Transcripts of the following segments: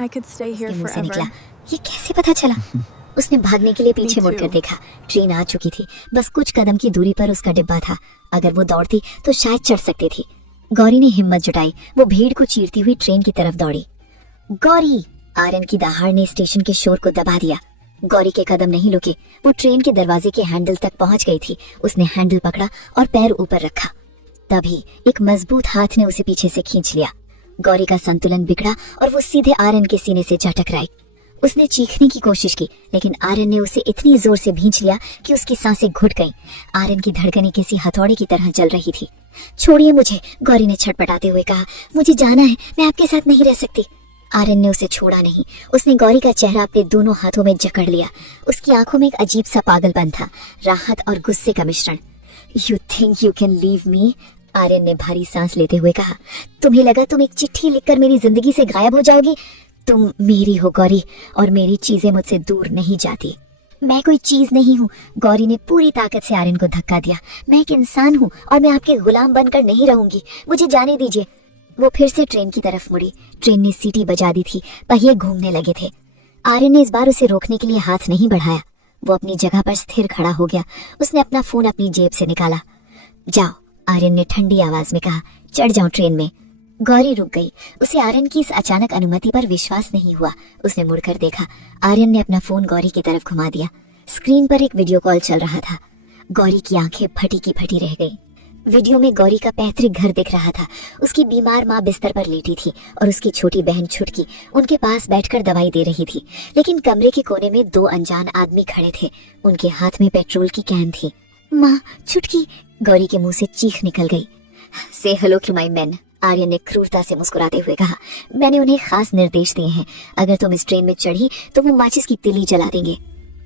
I could stay here उसके मुंह से forever. निकला, ये कैसे पता चला? उसने भागने के लिए पीछे Me मुड़कर too. देखा। ट्रेन आ चुकी थी, बस कुछ कदम की दूरी पर उसका डिब्बा था। अगर वो दौड़ती तो शायद चढ़ सकती थी। गौरी ने हिम्मत जुटाई, वो भीड़ को चीरती हुई ट्रेन की तरफ दौड़ी। गौरी! आर्यन की दहाड़ ने स्टेशन के शोर को दबा दिया। गौरी के कदम नहीं रुके, वो ट्रेन के दरवाजे के हैंडल तक पहुंच गई थी। उसने हैंडल पकड़ा और पैर ऊपर रखा। तभी एक मजबूत हाथ ने उसे पीछे से खींच लिया। गौरी का संतुलन बिगड़ा और वो सीधे आर्यन के सीने से जा टकराई। उसने चीखने की कोशिश की, लेकिन आर्यन ने उसे इतनी जोर से भींच लिया कि उसकी सांसें घुट गईं। आर्यन की धड़कनें किसी हथौड़े की तरह जल रही थी। छोड़िए मुझे, गौरी ने छटपटाते हुए कहा। मुझे जाना है, मैं आपके साथ नहीं रह सकती। आर्यन ने उसे छोड़ा नहीं। उसने गौरी का चेहरा अपने दोनों हाथों में जकड़ लिया। उसकी आंखों में एक अजीब सा पागलपन था, राहत और गुस्से का मिश्रण। You think you can leave me? Aryan ने भारी सांस लेते हुए कहा। तुम्हें लगा तुम एक चिट्ठी लिखकर मेरी जिंदगी से गायब हो जाओगी? तुम मेरी हो गौरी, और मेरी चीजें मुझसे दूर नहीं जाती। मैं कोई चीज नहीं हूँ। गौरी ने पूरी ताकत से आर्यन को धक्का दिया। मैं एक इंसान हूँ और मैं आपके गुलाम बनकर नहीं रहूंगी। मुझे जाने दीजिए। वो फिर से ट्रेन की तरफ मुड़ी। ट्रेन ने सीटी बजा दी थी, पहिए घूमने लगे थे। आर्यन ने इस बार उसे रोकने के लिए हाथ नहीं बढ़ाया। वो अपनी जगह पर स्थिर खड़ा हो गया। उसने अपना फोन अपनी जेब से निकाला। जाओ, आर्यन ने ठंडी आवाज में कहा। चढ़ जाओ ट्रेन में। गौरी रुक गई। उसे आर्यन की इस अचानक अनुमति पर विश्वास नहीं हुआ। उसने मुड़कर देखा। आर्यन ने अपना फोन गौरी की तरफ घुमा दिया। स्क्रीन पर एक वीडियो कॉल चल रहा था। गौरी की आंखें फटी की फटी रह गई। वीडियो में गौरी का पैतृक घर दिख रहा था। उसकी बीमार माँ बिस्तर पर लेटी थी और उसकी छोटी बहन छुटकी उनके पास बैठकर दवाई दे रही थी। लेकिन कमरे के कोने में दो अनजान आदमी खड़े थे। उनके हाथ में पेट्रोल की कैन थी। माँ, छुटकी! गौरी के मुंह से चीख निकल गई। Say hello to my men, Aryan ने क्रूरता से मुस्कुराते हुए कहा। मैंने उन्हें खास निर्देश दिए हैं। अगर तुम इस ट्रेन में चढ़ी तो वो माचिस की तिली जला देंगे,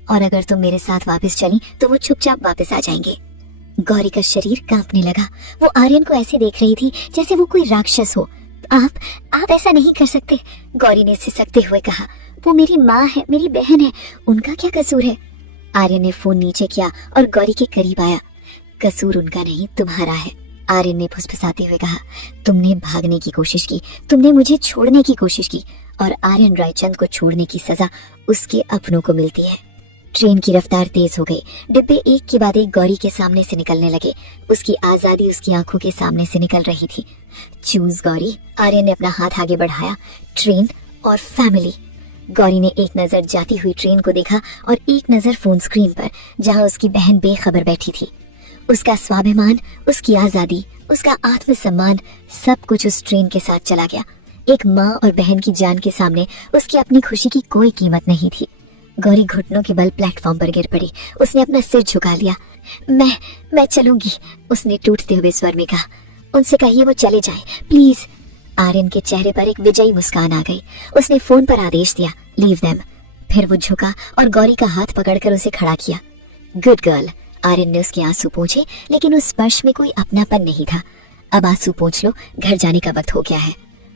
और अगर तुम मेरे साथ वापस चली तो वो चुपचाप वापस आ जाएंगे। गौरी का शरीर कांपने लगा। वो आर्यन को ऐसे देख रही थी जैसे वो कोई राक्षस हो। आप ऐसा नहीं कर सकते, गौरी ने सिसकते हुए कहा। वो मेरी माँ है, मेरी बहन है, उनका क्या कसूर है? आर्यन ने फोन नीचे किया और गौरी के करीब आया। कसूर उनका नहीं, तुम्हारा है, आर्यन ने फुसफुसाते हुए कहा। तुमने भागने की कोशिश की, तुमने मुझे छोड़ने की कोशिश की, और आर्यन रायचंद को छोड़ने की सजा उसके अपनों को मिलती है। ट्रेन की रफ्तार तेज हो गई। डिब्बे एक के बाद एक गौरी के सामने से निकलने लगे। उसकी आजादी उसकी आंखों के सामने से निकल रही थी। चूज गौरी, आर्यन ने अपना हाथ आगे बढ़ाया। ट्रेन और फैमिली। गौरी ने एक नजर जाती हुई ट्रेन को देखा और एक नजर फोन स्क्रीन पर, जहां उसकी बहन बेखबर बैठी थी। उसका स्वाभिमान, उसकी आजादी, उसका आत्मसम्मान, सब कुछ उस ट्रेन के साथ चला गया। एक माँ और बहन की जान के सामने उसकी अपनी खुशी की कोई कीमत नहीं थी। गौरी घुटनों के बल प्लेटफॉर्म पर गिर पड़ी। उसने अपना सिर झुका लिया। मैं चलूंगी, उसने टूटते हुए स्वर में कहा। उनसे कहिए वो चले जाएं, प्लीज। आर्यन के चेहरे पर एक विजयी मुस्कान आ गई। उसने फोन पर आदेश दिया, लीव देम। फिर वो झुका और गौरी का हाथ पकड़कर उसे खड़ा किया। Good girl. आर्यन ने उसके आंसू पोंछे, लेकिन उस स्पर्श में कोई अपनापन नहीं था। अब आंसू पोंछ लो, घर जाने का वक्त हो गया है।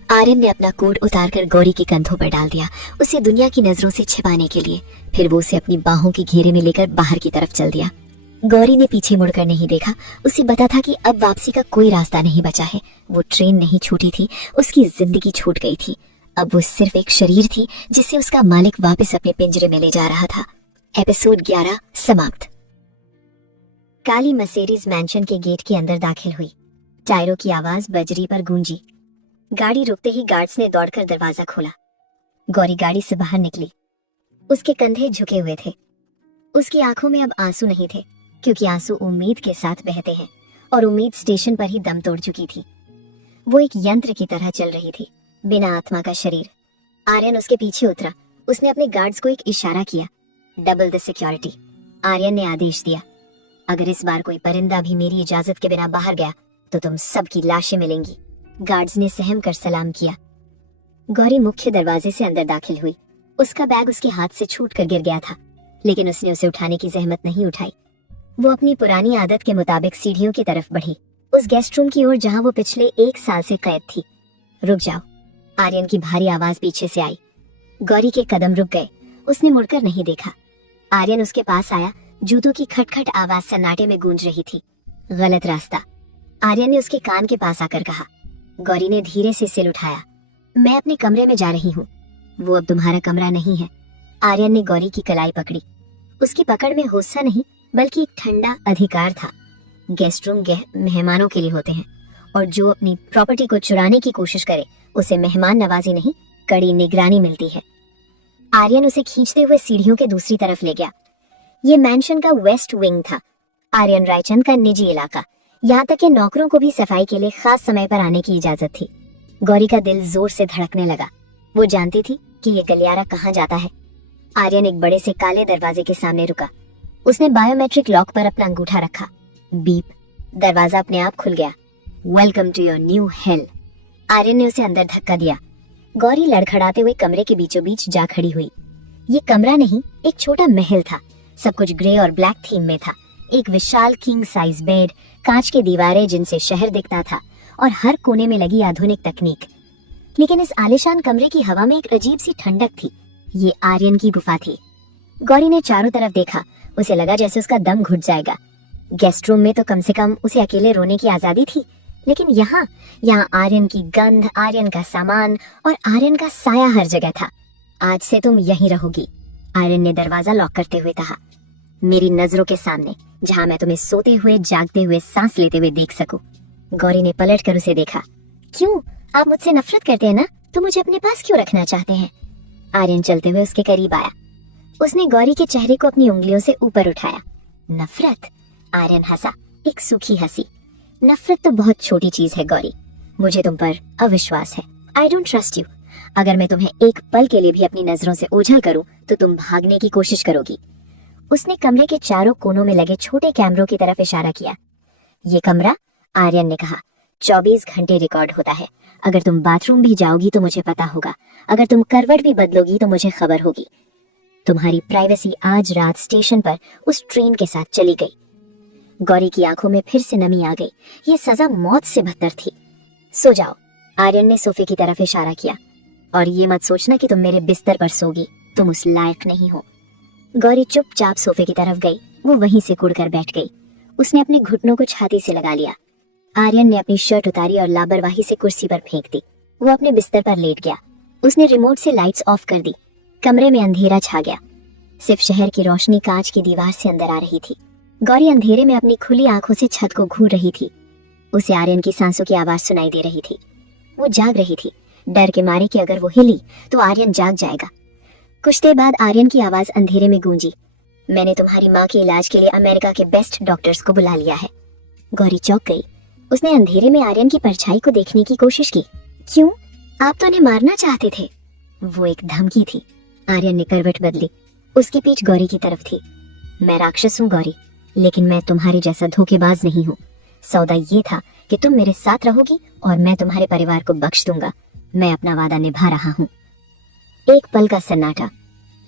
आर्यन ने अपना कोट उतारकर गौरी के कंधों पर डाल दिया, उसे दुनिया की नजरों से छिपाने के लिए। फिर वो उसे अपनी बाहों के घेरे में लेकर बाहर की तरफ चल दिया। गौरी ने पीछे मुड़कर नहीं देखा। उसे पता था कि अब वापसी का कोई रास्ता नहीं बचा है। वो ट्रेन नहीं छूटी थी, उसकी जिंदगी छूट गई थी। अब वो सिर्फ एक शरीर थी जिसे उसका मालिक वापस अपने पिंजरे में ले जा रहा था। एपिसोड 11 समाप्त। काली मर्सिडीज मैंशन के गेट के अंदर दाखिल हुई। टायरों की आवाज बजरी पर गूंजी। गाड़ी रुकते ही गार्ड्स ने दौड़कर दरवाजा खोला। गौरी गाड़ी से बाहर निकली। उसके कंधे झुके हुए थे। उसकी आंखों में अब आंसू नहीं थे, क्योंकि आंसू उम्मीद के साथ बहते हैं, और उम्मीद स्टेशन पर ही दम तोड़ चुकी थी। वो एक यंत्र की तरह चल रही थी, बिना आत्मा का शरीर। आर्यन उसके पीछे उतरा। उसने अपने गार्ड्स को एक इशारा किया, डबल द सिक्योरिटी। आर्यन ने आदेश दिया, अगर इस बार कोई परिंदा भी मेरी इजाजत के बिना बाहर गया तो तुम सबकी लाशें मिलेंगी। गार्ड्स ने सहम कर सलाम किया। गौरी मुख्य दरवाजे से अंदर दाखिल हुई। उसका बैग उसके हाथ से छूट कर गिर गया था, लेकिन उसने उसे उठाने की जहमत नहीं उठाई। वो अपनी पुरानी आदत के मुताबिक सीढ़ियों की तरफ बढ़ी, उस गेस्ट रूम की ओर जहां वो पिछले 1 साल से कैद थी। रुक जाओ, आर्यन की भारी आवाज पीछे से आई। गौरी के कदम रुक गए। उसने मुड़कर नहीं देखा। आर्यन उसके पास आया। जूतों की खटखट आवाज सन्नाटे में गूंज रही थी। गलत रास्ता, आर्यन ने उसके कान के पास आकर कहा। गौरी ने धीरे से सिर उठाया। मैं अपने कमरे में जा रही हूँ। वो अब तुम्हारा कमरा नहीं है। आर्यन ने गौरी की कलाई पकड़ी। उसकी पकड़ में गुस्सा नहीं बल्कि एक ठंडा अधिकार था। गेस्ट रूम मेहमानों के लिए होते हैं और जो अपनी प्रॉपर्टी को चुराने की कोशिश करे उसे मेहमान नवाजी नहीं, कड़ी निगरानी मिलती है। आर्यन उसे खींचते हुए सीढ़ियों के दूसरी तरफ ले गया। ये मैंशन का वेस्ट विंग था, आर्यन रायचंद का निजी इलाका। यहाँ तक कि नौकरों को भी सफाई के लिए खास समय पर आने की इजाजत थी। गौरी का दिल जोर से धड़कने लगा। वो जानती थी कि ये गलियारा कहाँ जाता है। आर्यन एक बड़े से काले दरवाजे के सामने रुका। उसने बायोमेट्रिक लॉक पर अपना अंगूठा रखा। बीप, दरवाजा अपने आप खुल गया। Welcome to your new hell. Aryan ने उसे अंदर धक्का दिया। गौरी लड़खड़ाते हुए कमरे के बीचों बीच जा खड़ी हुई। ये कमरा नहीं, एक छोटा महल था। सब कुछ ग्रे और ब्लैक थीम में था। एक विशाल किंग साइज बेड, कांच की दीवारें जिनसे शहर दिखता था और हर कोने में लगी आधुनिक तकनीक। लेकिन इस आलीशान कमरे की हवा में एक अजीब सी ठंडक थी। ये आर्यन की गुफा थी। गौरी ने चारों तरफ देखा। उसे लगा जैसे उसका दम घुट जाएगा। गेस्ट रूम में तो कम से कम उसे अकेले रोने की आजादी थी, लेकिन यहाँ आर्यन की गंध, आर्यन का सामान और आर्यन का साया हर जगह था। आज से तुम यहीं रहोगी, आर्यन ने दरवाजा लॉक करते हुए कहा। मेरी नजरों के सामने, जहाँ मैं तुम्हें सोते हुए, जागते हुए, सांस लेते हुए देख सकूं। गौरी ने पलट कर उसे देखा। क्यों, आप मुझसे नफरत करते हैं ना? तो मुझे अपने पास क्यों रखना चाहते हैं? आर्यन चलते हुए उसके करीब आया। उसने गौरी के चेहरे को अपनी उंगलियों से ऊपर उठाया। नफरत? आर्यन हंसा, एक सूखी हंसी। नफरत तो बहुत छोटी चीज है गौरी। मुझे तुम पर अविश्वास है। I don't trust you. अगर मैं तुम्हें एक पल के लिए भी अपनी नजरों से ओझल करूं तो तुम भागने की कोशिश करोगी। उसने कमरे के चारों कोनों में लगे छोटे कैमरों की तरफ इशारा किया। ये कमरा, आर्यन ने कहा, 24 घंटे रिकॉर्ड होता है। अगर तुम बाथरूम भी जाओगी तो मुझे पता होगा। अगर तुम करवट भी बदलोगी तो मुझे खबर होगी। तुम्हारी प्राइवेसी आज रात स्टेशन पर उस ट्रेन के साथ चली गई। गौरी की आंखों में फिर से नमी आ गई। ये सजा मौत से बदतर थी। सो जाओ, आर्यन ने सोफे की तरफ इशारा किया। और ये मत सोचना कि तुम मेरे बिस्तर पर सोगी, तुम उस लायक नहीं हो। गौरी चुपचाप सोफे की तरफ गई। वो वहीं से कुड़कर बैठ गई। उसने अपने घुटनों को छाती से लगा लिया। आर्यन ने अपनी शर्ट उतारी और लापरवाही से कुर्सी पर फेंक दी। वो अपने बिस्तर पर लेट गया। उसने रिमोट से लाइट्स ऑफ कर दी। कमरे में अंधेरा छा गया। सिर्फ शहर की रोशनी कांच की दीवार से अंदर आ रही थी। गौरी अंधेरे में अपनी खुली आंखों से छत को घूर रही थी। उसे आर्यन की सांसों की आवाज सुनाई दे रही थी। वो जाग रही थी, डर के मारे कि अगर वो हिली तो आर्यन जाग जाएगा। कुछ देर बाद आर्यन की आवाज अंधेरे में गूंजी। मैंने तुम्हारी माँ के इलाज के लिए अमेरिका के बेस्ट डॉक्टर्स को बुला लिया है। गौरी चौंक गई। उसने अंधेरे में आर्यन की परछाई को देखने की कोशिश की। क्यों? आप तो उन्हें मारना चाहते थे। वो एक धमकी थी। आर्यन ने करवट बदली। उसकी पीठ गौरी की तरफ थी। मैं राक्षस हूँ गौरी, लेकिन मैं तुम्हारे जैसा धोखेबाज नहीं हूँ। सौदा ये था कि तुम मेरे साथ रहोगी और मैं तुम्हारे परिवार को बख्श दूंगा। मैं अपना वादा निभा रहा हूँ। एक पल का सन्नाटा।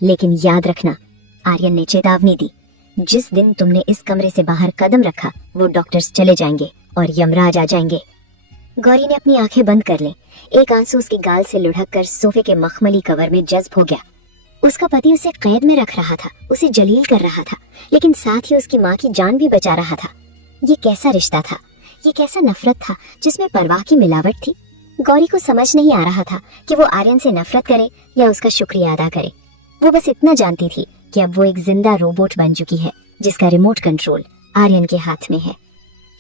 लेकिन याद रखना, आर्यन ने चेतावनी दी, जिस दिन तुमने इस कमरे से बाहर कदम रखा वो डॉक्टर्स चले जाएंगे और यमराज आ जाएंगे। गौरी ने अपनी आंखें बंद कर ली। एक आंसू उसके गाल से लुढ़क कर सोफे के मखमली कवर में जज्ब हो गया। उसका पति उसे कैद में रख रहा था, उसे जलील कर रहा था, लेकिन साथ ही उसकी माँ की जान भी बचा रहा था। ये कैसा रिश्ता था? ये कैसा नफरत था जिसमें परवाह की मिलावट थी? गौरी को समझ नहीं आ रहा था कि वो आर्यन से नफरत करे या उसका शुक्रिया अदा करे। वो बस इतना जानती थी कि अब वो एक जिंदा रोबोट बन चुकी है जिसका रिमोट कंट्रोल आर्यन के हाथ में है।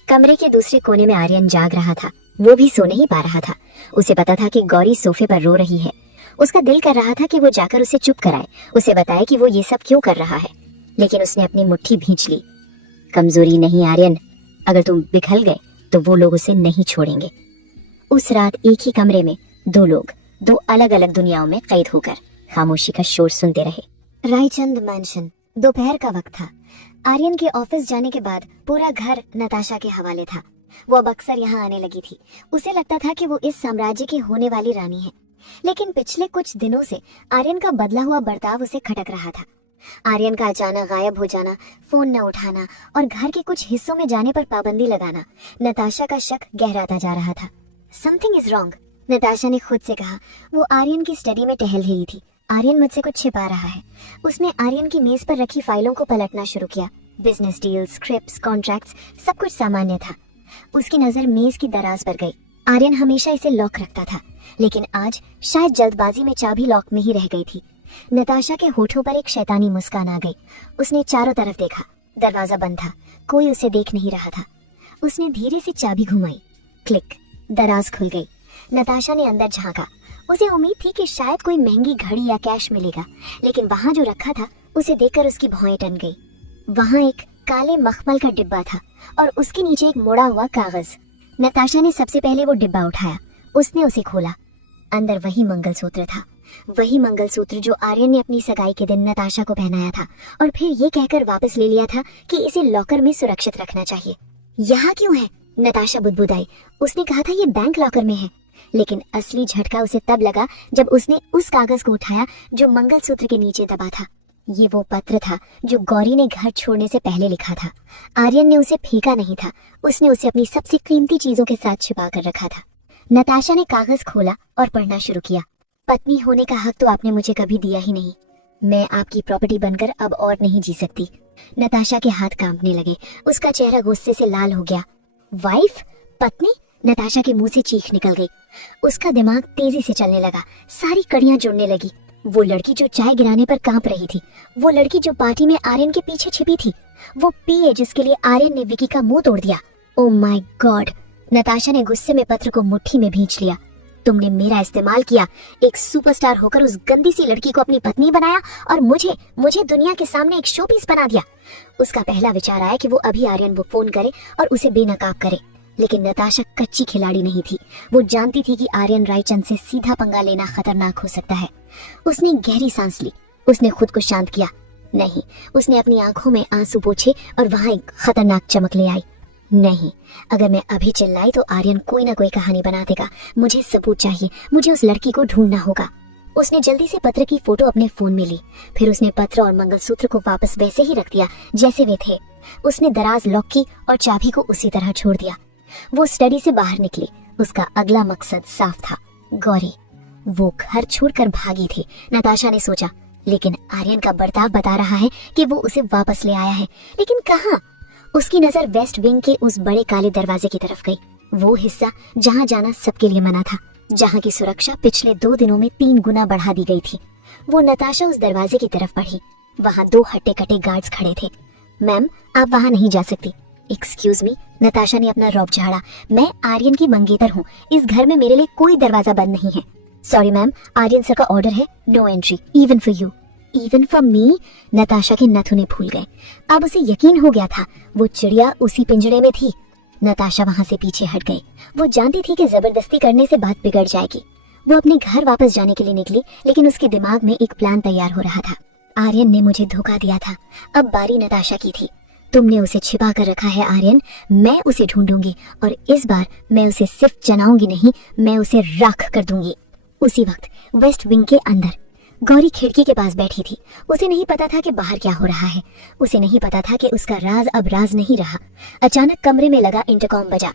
कमरे के दूसरे कोने में आर्यन जाग रहा था। वो भी सो नहीं पा रहा था। उसे पता था कि गौरी सोफे पर रो रही है। उसका दिल कर रहा था कि वो जाकर उसे चुप कराए, उसे बताए कि वो ये सब क्यों कर रहा है, लेकिन उसने अपनी मुट्ठी भींच ली। कमजोरी नहीं आर्यन, अगर तुम बिखल गए तो वो लोग उसे नहीं छोड़ेंगे। उस रात एक ही कमरे में दो लोग, दो अलग अलग दुनियाओं में कैद होकर खामोशी का शोर सुनते रहे। रायचंद मैंशन। दोपहर का वक्त था। आर्यन के ऑफिस जाने के बाद पूरा घर नताशा के हवाले था। वो अब अक्सर यहाँ आने लगी थी। उसे लगता था कि वो इस साम्राज्य की होने वाली रानी है, लेकिन पिछले कुछ दिनों से आर्यन का बदला हुआ बर्ताव उसे खटक रहा था। आर्यन का अचानक गायब हो जाना, फोन न उठाना और घर के कुछ हिस्सों में जाने पर पाबंदी लगाना, नताशा का शक गहराता जा रहा था। समथिंग इज रॉन्ग, नताशा ने खुद से कहा। वो आर्यन की स्टडी में टहल रही थी। आर्यन मुझसे कुछ छिपा रहा है। उसने आर्यन की मेज पर रखी फाइलों को पलटना शुरू किया। बिजनेस डील, स्क्रिप्ट्स, कॉन्ट्रैक्ट्स, सब कुछ सामान्य था। उसकी नजर मेज की दराज पर गई। आर्यन हमेशा इसे लॉक रखता था, लेकिन आज शायद जल्दबाजी में चाबी लॉक में ही रह गई थी। नताशा के होठों पर एक शैतानी मुस्कान आ गई। उसने चारों तरफ देखा, दरवाजा बंद था, कोई उसे देख नहीं रहा था। उसने धीरे से चाबी घुमाई, क्लिक, दराज खुल गई। नताशा ने अंदर झांका। उसे उम्मीद थी कि शायद कोई महंगी घड़ी या कैश मिलेगा, लेकिन वहां जो रखा था उसे देखकर उसकी भौएं टन गई। वहां एक काले मखमल का डिब्बा था और उसके नीचे एक मुड़ा हुआ कागज। नताशा ने सबसे पहले वो डिब्बा उठाया। उसने उसे खोला। अंदर वही मंगलसूत्र था, वही मंगलसूत्र जो आर्यन ने अपनी सगाई के दिन नताशा को पहनाया था और फिर ये कहकर वापस ले लिया था कि इसे लॉकर में सुरक्षित रखना चाहिए। यहाँ क्यों है? नताशा बुदबुदाई। उसने कहा था ये बैंक लॉकर में है, लेकिन असली झटका उसे तब लगा जब उसने उस कागज को उठाया जो मंगलसूत्र के नीचे दबा था। ये वो पत्र था जो गौरी ने घर छोड़ने से पहले लिखा था। आर्यन ने उसे फेंका नहीं था, उसने उसे अपनी सबसे कीमती चीजों के साथ छिपा कर रखा था। नताशा ने कागज खोला और पढ़ना शुरू किया। पत्नी होने का हक तो आपने मुझे कभी दिया ही नहीं। मैं आपकी प्रॉपर्टी बनकर अब और नहीं जी सकती। नताशा के हाथ कांपने लगे, उसका चेहरा गुस्से से लाल हो गया। वाइफ? पत्नी? नताशा के मुंह से चीख निकल गई। उसका दिमाग तेजी से चलने लगा, सारी कड़ियां जुड़ने लगी। वो लड़की जो चाय गिराने पर कांप रही थी, वो लड़की जो पार्टी में आर्यन के पीछे छिपी थी, वो पीए जिसके लिए आर्यन ने विकी का मुंह तोड़ दिया। Oh my God! नताशा ने गुस्से में पत्र को मुट्ठी में भींच लिया। तुमने मेरा इस्तेमाल किया, एक सुपरस्टार होकर उस गंदी सी लड़की को अपनी पत्नी बनाया और मुझे दुनिया के सामने एक शो पीस बना दिया। उसका पहला विचार आया कि वो अभी आर्यन को फोन करे और उसे बेनकाब करे, लेकिन नताशा कच्ची खिलाड़ी नहीं थी। वो जानती थी कि आर्यन रायचंद से सीधा पंगा लेना खतरनाक हो सकता है। उसने गहरी सांस ली, उसने खुद को शांत किया। नहीं, उसने अपनी आंखों में आंसू पोंछे और वहां एक खतरनाक चमक ले आई। नहीं, अगर मैं अभी चिल्लाई तो आर्यन कोई ना कोई कहानी बना देगा। मुझे सबूत चाहिए, मुझे उस लड़की को ढूंढना होगा। उसने जल्दी से पत्र की फोटो अपने फोन में ली, फिर उसने पत्र और मंगलसूत्र को वापस वैसे ही रख दिया जैसे वे थे। उसने दराज लॉक की और चाबी को उसी तरह छोड़ दिया। वो स्टडी से बाहर निकली। उसका अगला मकसद साफ था, गौरी। वो घर छोड़कर भागी थी, नताशा ने सोचा, लेकिन आर्यन का बर्ताव बता रहा है कि वो उसे वापस ले आया है, लेकिन कहाँ? उसकी नजर वेस्ट विंग के उस बड़े काले दरवाजे की तरफ गई, वो हिस्सा जहाँ जाना सबके लिए मना था, जहाँ की सुरक्षा पिछले 2 दिनों में 3 गुना बढ़ा दी गई थी। वो नताशा उस दरवाजे की तरफ बढ़ी। वहाँ 2 हट्टे-कट्टे गार्ड्स खड़े थे। मैम, आप वहाँ नहीं जा सकती। एक्सक्यूज मी, नताशा ने अपना रौब झाड़ा। मैं आर्यन की मंगेतर हूँ, इस घर में मेरे लिए कोई दरवाजा बंद नहीं है। सॉरी मैम, आर्यन सर का ऑर्डर है, no entry, even for you. Even for me? Natasha के नथुने फूल गए। अब उसे यकीन हो गया था, वो चिड़िया उसी पिंजरे में थी। नताशा वहां से पीछे हट गई। वो जानती थी कि जबरदस्ती करने से बात बिगड़ जाएगी। वो अपने घर वापस जाने के लिए निकली, लेकिन उसके दिमाग में एक प्लान तैयार हो रहा था। आर्यन ने मुझे धोखा दिया था, अब बारी नताशा की थी। तुमने उसे छिपा कर रखा है आर्यन, मैं उसे ढूंढूंगी और इस बार मैं उसे सिर्फ जनाऊंगी नहीं, मैं उसे राख कर दूंगी। उसी वक्त वेस्ट विंग के अंदर गौरी खिड़की के पास बैठी थी। उसे नहीं पता था कि बाहर क्या हो रहा है, उसे नहीं पता था कि उसका राज अब राज नहीं रहा। अचानक कमरे में लगा इंटरकॉम बजा।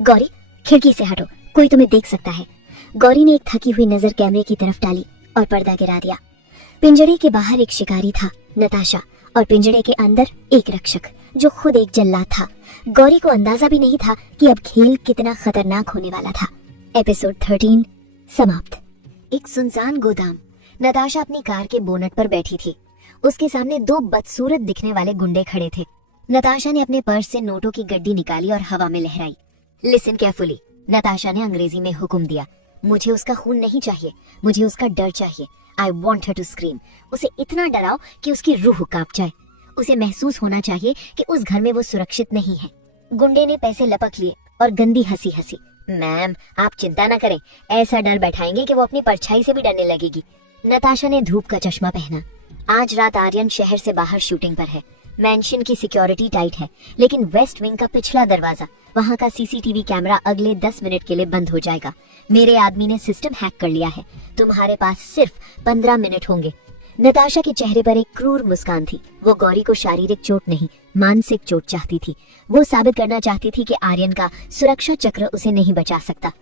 गौरी, खिड़की से हटो, कोई तुम्हें देख सकता है। गौरी ने एक थकी हुई नजर कैमरे की तरफ डाली और पर्दा गिरा दिया। पिंजड़े के बाहर एक शिकारी था, नताशा, और पिंजड़े के अंदर एक रक्षक जो खुद एक जल्लाद था। गौरी को अंदाजा भी नहीं था कि अब खेल कितना खतरनाक होने वाला था। एपिसोड 13 समाप्त। एक सुनसान गोदाम। नताशा अपनी कार के बोनट पर बैठी थी। उसके सामने 2 बदसूरत दिखने वाले गुंडे खड़े थे। नताशा ने अपने पर्स से नोटों की गड्डी निकाली और हवा में लहराई। लिसन केयरफुली, नताशा ने अंग्रेजी में हुक्म दिया। मुझे उसका खून नहीं चाहिए, मुझे उसका डर चाहिए। I want her to scream. उसे इतना डराओ कि उसकी रूह कांप जाए। उसे महसूस होना चाहिए कि उस घर में वो सुरक्षित नहीं है। गुंडे ने पैसे लपक लिए और गंदी हंसी हंसी। मैम, आप चिंता न करें, ऐसा डर बैठाएंगे कि वो अपनी परछाई से भी डरने लगेगी। नताशा ने धूप का चश्मा पहना। आज रात आर्यन शहर से बाहर शूटिंग पर है। मैंशन की सिक्योरिटी टाइट है, लेकिन वेस्ट विंग का पिछला दरवाजा, वहाँ का सीसीटीवी कैमरा अगले 10 मिनट के लिए बंद हो जाएगा। मेरे आदमी ने सिस्टम हैक कर लिया है। तुम्हारे पास सिर्फ 15 मिनट होंगे। नताशा के चेहरे पर एक क्रूर मुस्कान थी। वो गौरी को शारीरिक चोट नहीं, मानसिक चोट चाहती थी। वो साबित करना चाहती थी कि आर्यन का सुरक्षा चक्र उसे नहीं बचा सकता।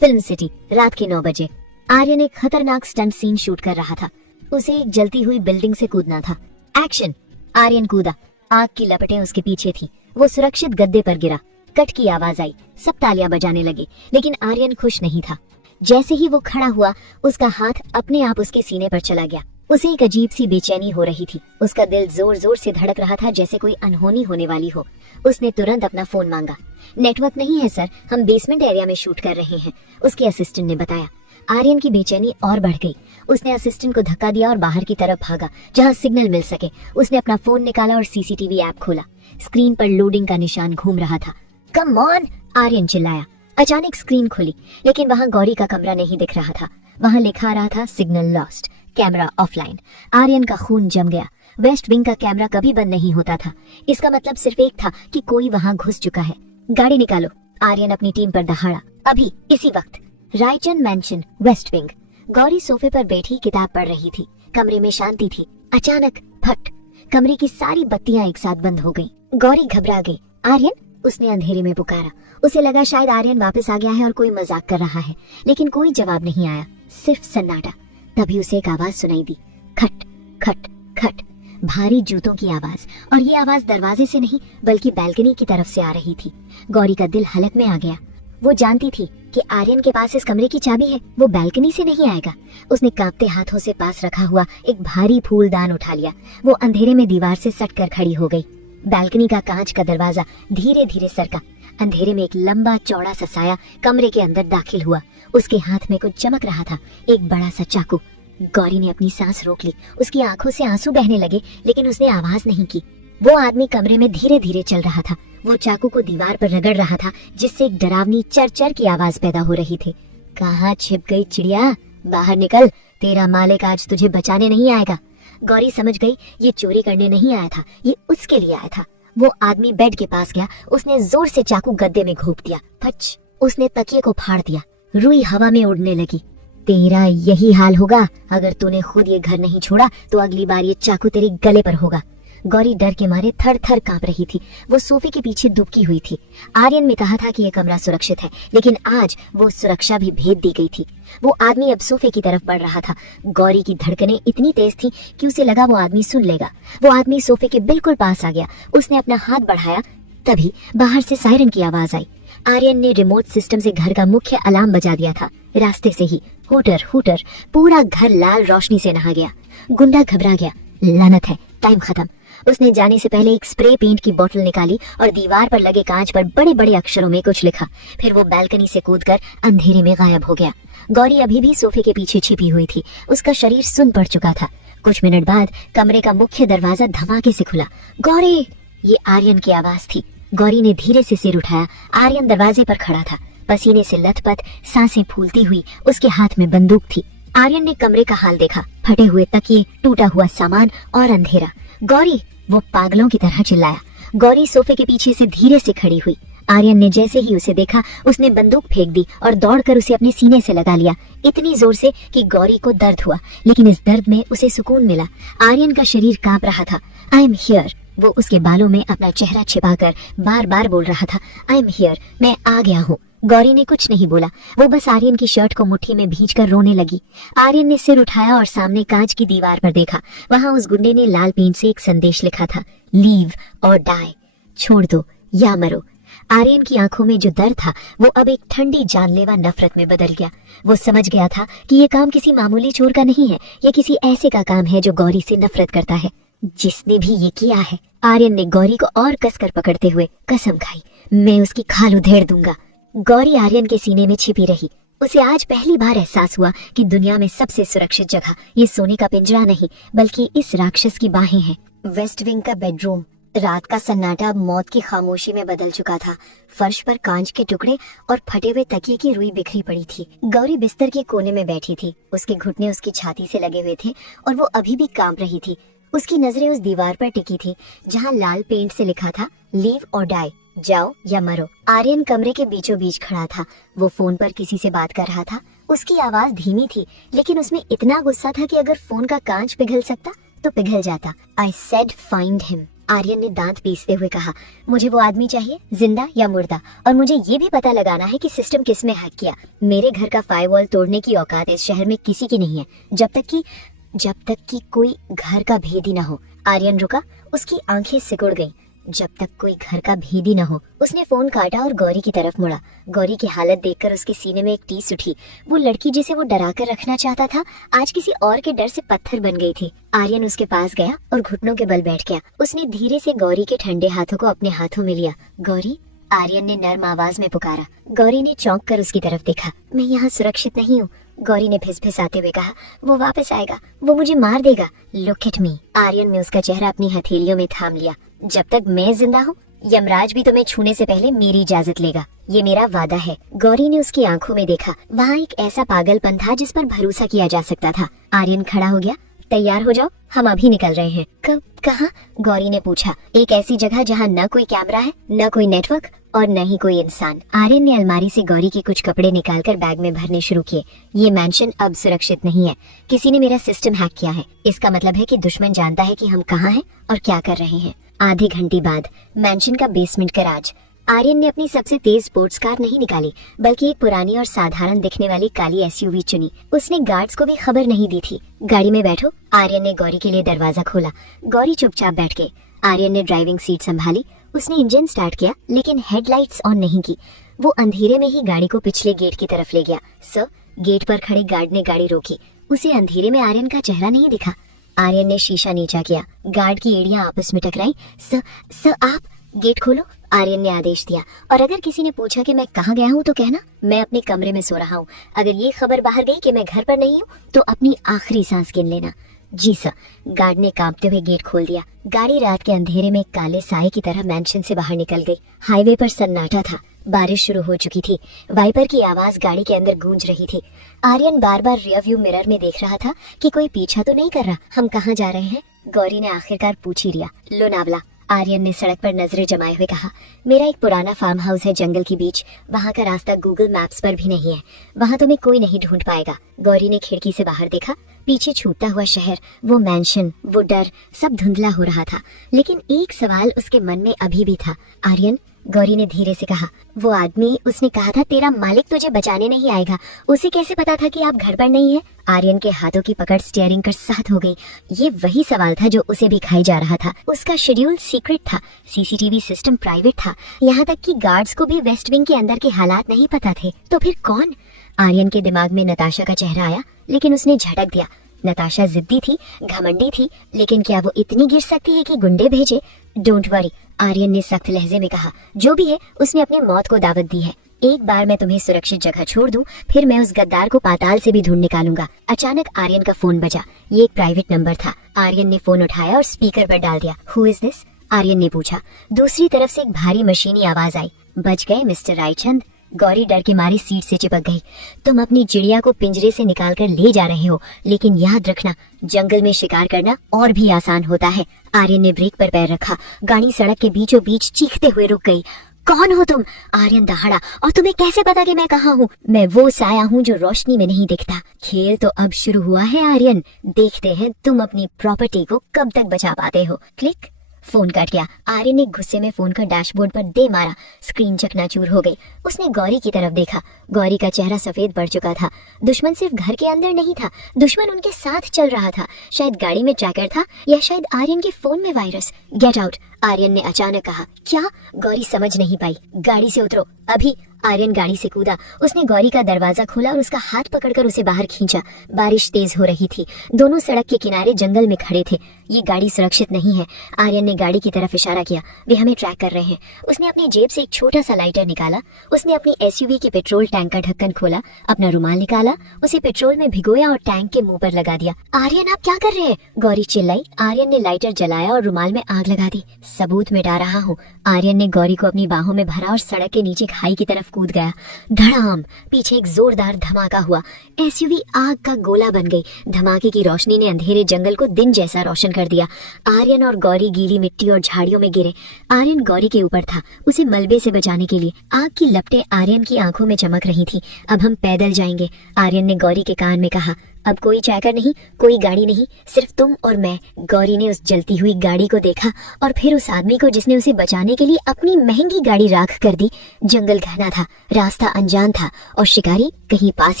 फिल्म सिटी, रात के 9 बजे। आर्यन एक खतरनाक स्टंट सीन शूट कर रहा था। उसे एक जलती हुई बिल्डिंग से कूदना था। एक्शन! आर्यन कूदा। आग की लपटें उसके पीछे थी। वो सुरक्षित गद्दे पर गिरा। कट की आवाज आई। सब तालियां बजाने लगे, लेकिन आर्यन खुश नहीं था। जैसे ही वो खड़ा हुआ, उसका हाथ अपने आप उसके सीने पर चला गया। उसे एक अजीब सी बेचैनी हो रही थी। उसका दिल जोर जोर से धड़क रहा था, जैसे कोई अनहोनी होने वाली हो। उसने तुरंत अपना फोन मांगा। नेटवर्क नहीं है सर, हम बेसमेंट एरिया में शूट कर रहे हैं, उसके असिस्टेंट ने बताया। आर्यन की बेचैनी और बढ़ गई। उसने असिस्टेंट को धक्का दिया और बाहर की तरफ भागा, जहां सिग्नल मिल सके। उसने अपना फोन निकाला और सीसीटीवी ऐप खोला। स्क्रीन पर लोडिंग का निशान घूम रहा था। कम ऑन, आर्यन चिल्लाया। अचानक स्क्रीन खुली, लेकिन वहां गौरी का कमरा नहीं दिख रहा था। वहां लिखा आ रहा था signal lost, camera offline. Aryan का खून जम गया। वेस्ट विंग का कैमरा कभी बंद नहीं होता था। इसका मतलब सिर्फ एक था कि कोई वहां घुस चुका है। गाड़ी निकालो, आर्यन अपनी टीम पर दहाड़ा। अभी, इसी वक्त। Raichand mansion, west wing. Gauri सोफे पर बैठी किताब पढ़ रही थी। कमरे में शांति थी। अचानक फट, कमरे की सारी बत्तियां एक साथ बंद हो गईं। गौरी घबरा गई। आर्यन, उसने अंधेरे में पुकारा। उसे लगा शायद आर्यन वापस आ गया है और कोई मजाक कर रहा है, लेकिन कोई जवाब नहीं आया, सिर्फ सन्नाटा। तभी उसे एक आवाज सुनाई दी। खट खट खट, भारी जूतों की आवाज। और ये आवाज दरवाजे से नहीं, बल्कि बैल्कनी की तरफ से आ रही थी। गौरी का दिल हलक में आ गया। वो जानती थी कि आर्यन के पास इस कमरे की चाबी है, वो बैल्कनी से नहीं आएगा। उसने कांपते हाथों से पास रखा हुआ एक भारी फूलदान उठा लिया। वो अंधेरे में दीवार से सटकर खड़ी हो गई। बैल्कनी का कांच का दरवाजा धीरे धीरे सरका। अंधेरे में एक लंबा चौड़ा सा साया कमरे के अंदर दाखिल हुआ। उसके हाथ में कुछ चमक रहा था, एक बड़ा सा चाकू। गौरी ने अपनी सांस रोक ली। उसकी आंखों से आंसू बहने लगे, लेकिन उसने आवाज नहीं की। वो आदमी कमरे में धीरे धीरे चल रहा था। वो चाकू को दीवार पर रगड़ रहा था, जिससे एक डरावनी चर-चर की आवाज पैदा हो रही थी। कहाँ छिप गई चिड़िया, बाहर निकल, तेरा मालिक आज तुझे बचाने नहीं आएगा। गौरी समझ गई ये चोरी करने नहीं आया था, ये उसके लिए आया था। वो आदमी बेड के पास गया। उसने जोर से चाकू गद्दे में घोंप दिया। फच, उसने तकिए को फाड़ दिया। रुई हवा में उड़ने लगी। तेरा यही हाल होगा, अगर तूने खुद ये घर नहीं छोड़ा तो अगली बार ये चाकू तेरे गले पर होगा। गौरी डर के मारे थर थर कांप रही थी। वो सोफे के पीछे दुबकी हुई थी। आर्यन ने कहा था कि यह कमरा सुरक्षित है, लेकिन आज वो सुरक्षा भी भेद दी गई थी। वो आदमी अब सोफे की तरफ बढ़ रहा था। गौरी की धड़कनें इतनी तेज थी कि उसे लगा वो आदमी सुन लेगा। वो आदमी सोफे के बिल्कुल पास आ गया। उसने अपना हाथ बढ़ाया, तभी बाहर से सायरन की आवाज आई। आर्यन ने रिमोट सिस्टम से घर का मुख्य अलार्म बजा दिया था। रास्ते से ही हूटर हूटर, पूरा घर लाल रोशनी से नहा गया। गुंडा घबरा गया। लानत है, टाइम खत्म। उसने जाने से पहले एक स्प्रे पेंट की बोतल निकाली और दीवार पर लगे कांच पर बड़े बड़े अक्षरों में कुछ लिखा। फिर वो बैल्कनी से कूदकर अंधेरे में गायब हो गया। गौरी अभी भी सोफे के पीछे छिपी हुई थी। उसका शरीर सुन पड़ चुका था। कुछ मिनट बाद कमरे का मुख्य दरवाजा धमाके से खुला। गौरी, ये आर्यन की आवाज थी। गौरी ने धीरे से सिर उठाया। आर्यन दरवाजे पर खड़ा था, पसीने से लथपथ, सांसें फूलती हुई। उसके हाथ में बंदूक थी। आर्यन ने कमरे का हाल देखा। फटे हुए तकिए, टूटा हुआ सामान और अंधेरा। गौरी, वो पागलों की तरह चिल्लाया। गौरी सोफे के पीछे से धीरे से खड़ी हुई। आर्यन ने जैसे ही उसे देखा, उसने बंदूक फेंक दी और दौड़कर उसे अपने सीने से लगा लिया, इतनी जोर से कि गौरी को दर्द हुआ, लेकिन इस दर्द में उसे सुकून मिला। आर्यन का शरीर कांप रहा था। I am here. वो उसके बालों में अपना चेहरा छिपाकर बार बार बोल रहा था, आई एम हियर, मैं आ गया हूँ। गौरी ने कुछ नहीं बोला। वो बस आर्यन की शर्ट को मुट्ठी में भींचकर रोने लगी। आर्यन ने सिर उठाया और सामने कांच की दीवार पर देखा। वहां उस गुंडे ने लाल पेंट से एक संदेश लिखा था, लीव और डाई, छोड़ दो या मरो। आर्यन की आंखों में जो दर्द था, वो अब एक ठंडी जानलेवा नफरत में बदल गया। वो समझ गया था कि ये काम किसी मामूली चोर का नहीं है, ये किसी ऐसे का काम है जो गौरी से नफरत करता है, जिसने भी ये किया है। आर्यन ने गौरी को और कसकर पकड़ते हुए कसम खाई, मैं उसकी खाल उधेड़ दूंगा। गौरी आर्यन के सीने में छिपी रही। उसे आज पहली बार एहसास हुआ कि दुनिया में सबसे सुरक्षित जगह ये सोने का पिंजरा नहीं, बल्कि इस राक्षस की बाहें हैं। वेस्ट विंग का बेडरूम। रात का सन्नाटा अब मौत की खामोशी में बदल चुका था। फर्श पर कांच के टुकड़े और फटे हुए तकिए की रुई बिखरी पड़ी थी। गौरी बिस्तर के कोने में बैठी थी। उसके घुटने उसकी छाती से लगे हुए थे और वो अभी भी कांप रही थी। उसकी नजरें उस दीवार पर टिकी थी जहां लाल पेंट से लिखा था, लीव और डाई, जाओ या मरो। आर्यन कमरे के बीचों बीच खड़ा था। वो फोन पर किसी से बात कर रहा था। उसकी आवाज धीमी थी, लेकिन उसमें इतना गुस्सा था कि अगर फोन का कांच पिघल सकता तो पिघल जाता। I said find him. Aryan ने दांत पीसते हुए कहा, मुझे वो आदमी चाहिए, जिंदा या मुर्दा, और मुझे ये भी पता लगाना है कि सिस्टम किसने हैक किया। मेरे घर का फायरवॉल तोड़ने की औकात इस शहर में किसी की नहीं है, जब तक कि कोई घर का भेदी न हो। आर्यन रुका। उसकी आंखें सिकुड़ गईं। जब तक कोई घर का भेदी न हो। उसने फोन काटा और गौरी की तरफ मुड़ा। गौरी की हालत देखकर उसके सीने में एक टीस उठी। वो लड़की जिसे वो डरा कर रखना चाहता था आज किसी और के डर से पत्थर बन गई थी। आर्यन उसके पास गया और घुटनों के बल बैठ गया। उसने धीरे से गौरी के ठंडे हाथों को अपने हाथों में लिया। गौरी, आर्यन ने नर्म आवाज में पुकारा। गौरी ने चौंक कर उसकी तरफ देखा। मैं यहाँ सुरक्षित नहीं हूँ, गौरी ने फिसफिसाते हुए कहा। वो वापस आएगा, वो मुझे मार देगा। Look at me. आर्यन ने उसका चेहरा अपनी हथेलियों में थाम लिया। जब तक मैं जिंदा हूँ यमराज भी तुम्हें छूने से पहले मेरी इजाजत लेगा, ये मेरा वादा है। गौरी ने उसकी आंखों में देखा। वहाँ एक ऐसा पागलपन था जिस पर भरोसा किया जा सकता था। आर्यन खड़ा हो गया। तैयार हो जाओ, हम अभी निकल रहे हैं। कब, कहाँ? गौरी ने पूछा। एक ऐसी जगह जहाँ न कोई कैमरा है, न कोई नेटवर्क और न ही कोई इंसान। आर्यन ने अलमारी से गौरी के कुछ कपड़े निकालकर बैग में भरने शुरू किए। ये मैंशन अब सुरक्षित नहीं है। किसी ने मेरा सिस्टम हैक किया है। इसका मतलब है कि दुश्मन जानता है कि हम कहाँ हैं और क्या कर रहे हैं। आधे घंटे बाद मैंशन का बेसमेंट गैराज। आर्यन ने अपनी सबसे तेज स्पोर्ट्स कार नहीं निकाली, बल्कि एक पुरानी और साधारण दिखने वाली काली एसयूवी चुनी। उसने गार्ड्स को भी खबर नहीं दी थी। गाड़ी में बैठो। आर्यन ने गौरी के लिए दरवाजा खोला। गौरी चुपचाप बैठ गई। आर्यन ने ड्राइविंग सीट संभाली। उसने इंजन स्टार्ट किया, लेकिन हेडलाइट्स ऑन नहीं की। वो अंधेरे में ही गाड़ी को पिछले गेट की तरफ ले गया। सर, गेट पर खड़े गार्ड ने गाड़ी रोकी। उसे अंधेरे में आर्यन का चेहरा नहीं दिखा। आर्यन ने शीशा नीचा किया। गार्ड की एड़ियां आपस में टकराई। सर आप गेट खोलो, आर्यन ने आदेश दिया। और अगर किसी ने पूछा कि मैं कहाँ गया हूँ तो कहना मैं अपने कमरे में सो रहा हूँ। अगर ये खबर बाहर गई कि मैं घर पर नहीं हूँ तो अपनी आखिरी सांस गिन लेना। जी सर। गार्ड ने कांपते हुए गेट खोल दिया। गाड़ी रात के अंधेरे में काले साए की तरह मैंशन से बाहर निकल गई। हाईवे पर सन्नाटा था। बारिश शुरू हो चुकी थी। वाइपर की आवाज गाड़ी के अंदर गूंज रही थी। आर्यन बार बार रियर व्यू मिरर में देख रहा था कि कोई पीछा तो नहीं कर रहा। हम कहाँ जा रहे हैं? गौरी ने आखिरकार पूछ ही लिया। लोनावला। आर्यन ने सड़क पर नजरें जमाए हुए कहा। मेरा एक पुराना फार्म हाउस है जंगल के बीच। वहाँ का रास्ता गूगल मैप्स पर भी नहीं है। वहाँ तुम्हें कोई नहीं ढूंढ पाएगा। गौरी ने खिड़की से बाहर देखा। पीछे छूटता हुआ शहर, वो मैंशन, वो डर, सब धुंधला हो रहा था। लेकिन एक सवाल उसके मन में अभी भी था। आर्यन, गौरी ने धीरे से कहा, वो आदमी, उसने कहा था तेरा मालिक तुझे बचाने नहीं आएगा। उसे कैसे पता था कि आप घर पर नहीं है? आर्यन के हाथों की पकड़ स्टीयरिंग कर साथ हो गई। ये वही सवाल था जो उसे भी खाई जा रहा था। उसका शेड्यूल सीक्रेट था, सीसीटीवी सिस्टम प्राइवेट था, यहाँ तक कि गार्ड्स को भी वेस्ट विंग के अंदर के हालात नहीं पता थे। तो फिर कौन? आर्यन के दिमाग में नताशा का चेहरा आया, लेकिन उसने झटक दिया। नताशा जिद्दी थी, घमंडी थी, लेकिन क्या वो इतनी गिर सकती है कि गुंडे भेजे? डोंट वरी, आर्यन ने सख्त लहजे में कहा। जो भी है, उसने अपनी मौत को दावत दी है। एक बार मैं तुम्हें सुरक्षित जगह छोड़ दूं, फिर मैं उस गद्दार को पाताल से भी ढूंढ निकालूंगा। अचानक आर्यन का फोन बजा। ये एक प्राइवेट नंबर था। आर्यन ने फोन उठाया और स्पीकर पर डाल दिया। Who is this? आर्यन ने पूछा। दूसरी तरफ से एक भारी मशीनी आवाज आई। बच गए मिस्टर रायचंद। गौरी डर के मारी सीट से चिपक गई। तुम अपनी चिड़िया को पिंजरे से निकालकर ले जा रहे हो, लेकिन याद रखना, जंगल में शिकार करना और भी आसान होता है। आर्यन ने ब्रेक पर पैर रखा। गाड़ी सड़क के बीचों बीच चीखते हुए रुक गई। कौन हो तुम? आर्यन दहाड़ा। और तुम्हें कैसे पता कि मैं कहाँ हूँ? मैं वो साया हूँ जो रोशनी में नहीं दिखता। खेल तो अब शुरू हुआ है आर्यन। देखते हैं तुम अपनी प्रॉपर्टी को कब तक बचा पाते हो। क्लिक। फोन कट गया। आर्यन ने गुस्से में फोन का डैशबोर्ड पर दे मारा। स्क्रीन चकनाचूर हो गई। उसने गौरी की तरफ देखा। गौरी का चेहरा सफेद पड़ चुका था। दुश्मन सिर्फ घर के अंदर नहीं था, दुश्मन उनके साथ चल रहा था। शायद गाड़ी में ट्रैकर था, या शायद आर्यन के फोन में वायरस। गेट आउट, आर्यन ने अचानक कहा। क्या? गौरी समझ नहीं पाई। गाड़ी से उतरो अभी। आर्यन गाड़ी से कूदा। उसने गौरी का दरवाजा खोला और उसका हाथ पकड़कर उसे बाहर खींचा। बारिश तेज हो रही थी। दोनों सड़क के किनारे जंगल में खड़े थे। ये गाड़ी सुरक्षित नहीं है। आर्यन ने गाड़ी की तरफ इशारा किया। वे हमें ट्रैक कर रहे हैं। उसने अपनी जेब से एक छोटा सा लाइटर निकाला। उसने अपनी एसयूवी के पेट्रोल टैंक का ढक्कन खोला, अपना रुमाल निकाला, उसे पेट्रोल में भिगोया और टैंक के मुंह पर लगा दिया। आर्यन, आप क्या कर रहे हैं? गौरी चिल्लाई। आर्यन ने लाइटर जलाया और रुमाल में आग लगा दी। सबूत मिटा रहा हूँ। आर्यन ने गौरी को अपनी बाहों में भरा और सड़क के नीचे खाई की तरफ कूद गया। धड़ाम! पीछे एक जोरदार धमाका हुआ। एसयूवी आग का गोला बन गई। धमाके की रोशनी ने अंधेरे जंगल को दिन जैसा रोशन कर दिया। आर्यन और गौरी गीली मिट्टी और झाड़ियों में गिरे। आर्यन गौरी के ऊपर था, उसे मलबे से बचाने के लिए। आग की लपटें आर्यन की आंखों में चमक रही थी। अब हम पैदल जाएंगे, आर्यन ने गौरी के कान में कहा। अब कोई ट्रैकर नहीं, कोई गाड़ी नहीं, सिर्फ तुम और मैं। गौरी ने उस जलती हुई गाड़ी को देखा और फिर उस आदमी को जिसने उसे बचाने के लिए अपनी महंगी गाड़ी राख कर दी। जंगल घना था, रास्ता अनजान था और शिकारी कहीं पास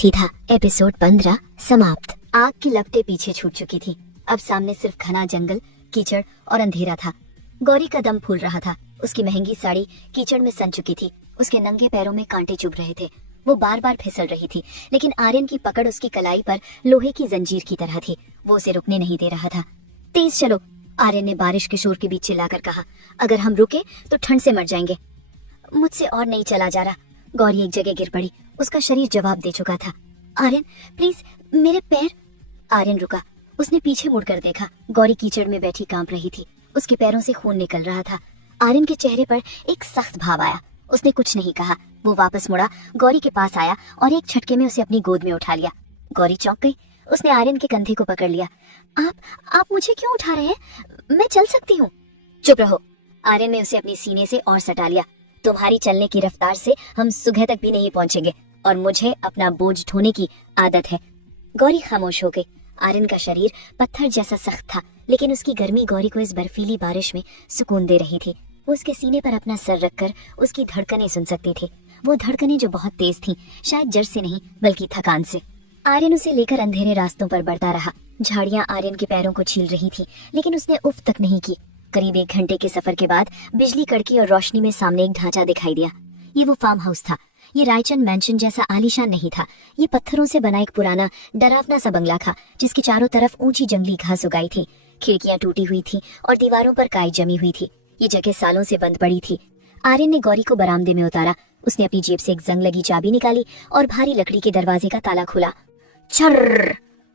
ही था। एपिसोड 15 समाप्त। आग की लपटें पीछे छूट चुकी थी। अब सामने सिर्फ घना जंगल, कीचड़ और अंधेरा था। गौरी का दम फूल रहा था। उसकी महंगी साड़ी कीचड़ में सन चुकी थी। उसके नंगे पैरों में कांटे चुभ रहे थे। वो बार बार फिसल रही थी, लेकिन आर्यन की पकड़ उसकी कलाई पर लोहे की जंजीर की तरह थी। वो उसे रुकने नहीं दे रहा था। तेज चलो, आर्यन ने बारिश के शोर के बीच चिल्लाकर कहा। अगर हम रुके तो ठंड से मर जाएंगे। मुझसे और नहीं चला जा रहा। गौरी एक जगह गिर पड़ी। उसका शरीर जवाब दे चुका था। आर्यन प्लीज, मेरे पैर। आर्यन रुका। उसने पीछे मुड़कर देखा। गौरी कीचड़ में बैठी कांप रही थी। उसके पैरों से खून निकल रहा था। आर्यन के चेहरे पर एक सख्त भाव आया। उसने कुछ नहीं कहा। वो वापस मुड़ा, गौरी के पास आया और एक झटके में उसे अपनी गोद में उठा लिया। गौरी चौंक गई। उसने आर्यन के कंधे को पकड़ लिया। आप मुझे क्यों उठा रहे हैं? मैं चल सकती हूँ। चुप रहो। आर्यन ने उसे अपनी सीने से और सटा लिया। तुम्हारी चलने की रफ्तार से हम सुबह तक भी नहीं पहुंचेंगे, और मुझे अपना बोझ ढोने की आदत है। गौरी खामोश हो गई। आर्यन का शरीर पत्थर जैसा सख्त था, लेकिन उसकी गर्मी गौरी को इस बर्फीली बारिश में सुकून दे रही थी। वो उसके सीने पर अपना सर रखकर उसकी धड़कनें सुन सकती थी। वो धड़कनें जो बहुत तेज थीं, शायद जड़ से नहीं बल्कि थकान से। आर्यन उसे लेकर अंधेरे रास्तों पर बढ़ता रहा। झाड़ियां आर्यन के पैरों को छील रही थी, लेकिन उसने उफ तक नहीं की। करीब 1 घंटे के सफर के बाद बिजली कड़की और रोशनी में सामने एक ढांचा दिखाई दिया। ये वो फार्म हाउस था। ये रायचंद मैंशन जैसा आलीशान नहीं था। ये पत्थरों से बना एक पुराना डरावना सा बंगला था, जिसकी चारों तरफ ऊंची जंगली घास उगाई थी। खिड़कियां टूटी हुई थी और दीवारों पर काई जमी हुई थी। ये जगह सालों से बंद पड़ी थी। आर्यन ने गौरी को बरामदे में उतारा। उसने अपनी जेब से एक जंग लगी चाबी निकाली और भारी लकड़ी के दरवाजे का ताला खोला। छर्र!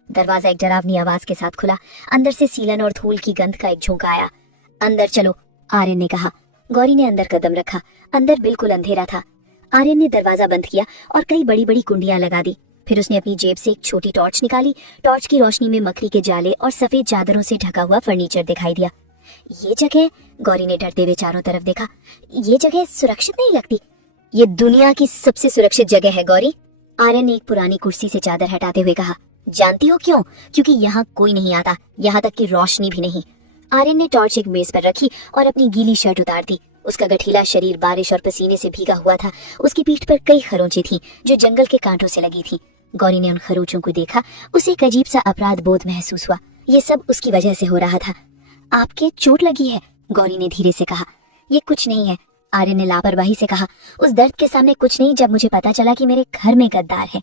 दरवाजा एक डरावनी आवाज के साथ खुला। अंदर से सीलन और धूल की गंध का एक झोंका आया। अंदर चलो, आर्यन ने कहा। गौरी ने अंदर कदम रखा। अंदर बिल्कुल अंधेरा था। आर्यन ने दरवाजा बंद किया और कई बड़ी बड़ी कुंडियां लगा दी। फिर उसने अपनी जेब से एक छोटी टॉर्च निकाली। टॉर्च की रोशनी में मकड़ी के जाले और सफेद चादरों से ढका हुआ फर्नीचर दिखाई दिया। ये जगह, गौरी ने डरते हुए चारों तरफ देखा, ये जगह सुरक्षित नहीं लगती। ये दुनिया की सबसे सुरक्षित जगह है गौरी, आर्यन ने एक पुरानी कुर्सी से चादर हटाते हुए कहा। जानती हो क्यों? क्योंकि यहाँ कोई नहीं आता, यहाँ तक कि रोशनी भी नहीं। आर्यन ने टॉर्च एक मेज पर रखी और अपनी गीली शर्ट उतार दी। उसका गठीला शरीर बारिश और पसीने से भीगा हुआ था। उसकी पीठ पर कई खरोंचें थीं, जो जंगल के कांटों से लगी थीं। गौरी ने उन खरोंचों को देखा। उसे एक अजीब सा अपराध बोध महसूस हुआ। ये सब उसकी वजह से हो रहा था। आपके चोट लगी है? गौरी ने धीरे से कहा। ये कुछ नहीं है, आर्यन ने लापरवाही से कहा। उस दर्द के सामने कुछ नहीं जब मुझे पता चला कि मेरे घर में गद्दार है।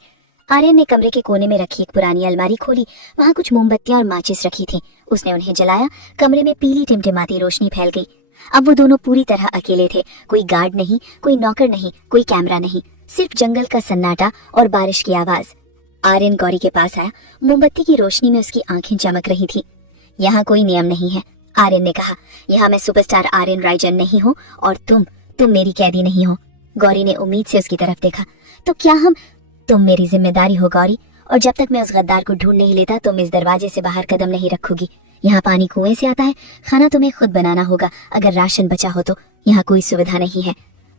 आर्यन ने कमरे के कोने में रखी एक पुरानी अलमारी खोली। वहाँ कुछ मोमबत्तियां और माचिस रखी थी। उसने उन्हें जलाया। कमरे में पीली टिमटिमाती रोशनी फैल गई। अब वो दोनों पूरी तरह अकेले थे। कोई गार्ड नहीं, कोई नौकर नहीं, कोई कैमरा नहीं, सिर्फ जंगल का सन्नाटा और बारिश की आवाज। आर्यन गौरी के पास आया। मोमबत्ती की रोशनी में उसकी आंखें चमक रही थी। यहाँ कोई नियम नहीं है, आर्यन ने कहा। यहाँ मैं सुपरस्टार आर्यन रायचंद नहीं हूँ और तुम मेरी कैदी नहीं हो। गौरी ने उम्मीद से उसकी तरफ देखा। तो क्या तुम मेरी जिम्मेदारी हो गौरी, और जब तक मैं उस गद्दार को ढूंढ नहीं लेता तुम इस दरवाजे से बाहर कदम नहीं रखोगी। यहाँ पानी कुएं से आता है, खाना तुम्हें खुद बनाना होगा, अगर राशन बचा हो तो। यहाँ कोई सुविधा नहीं है।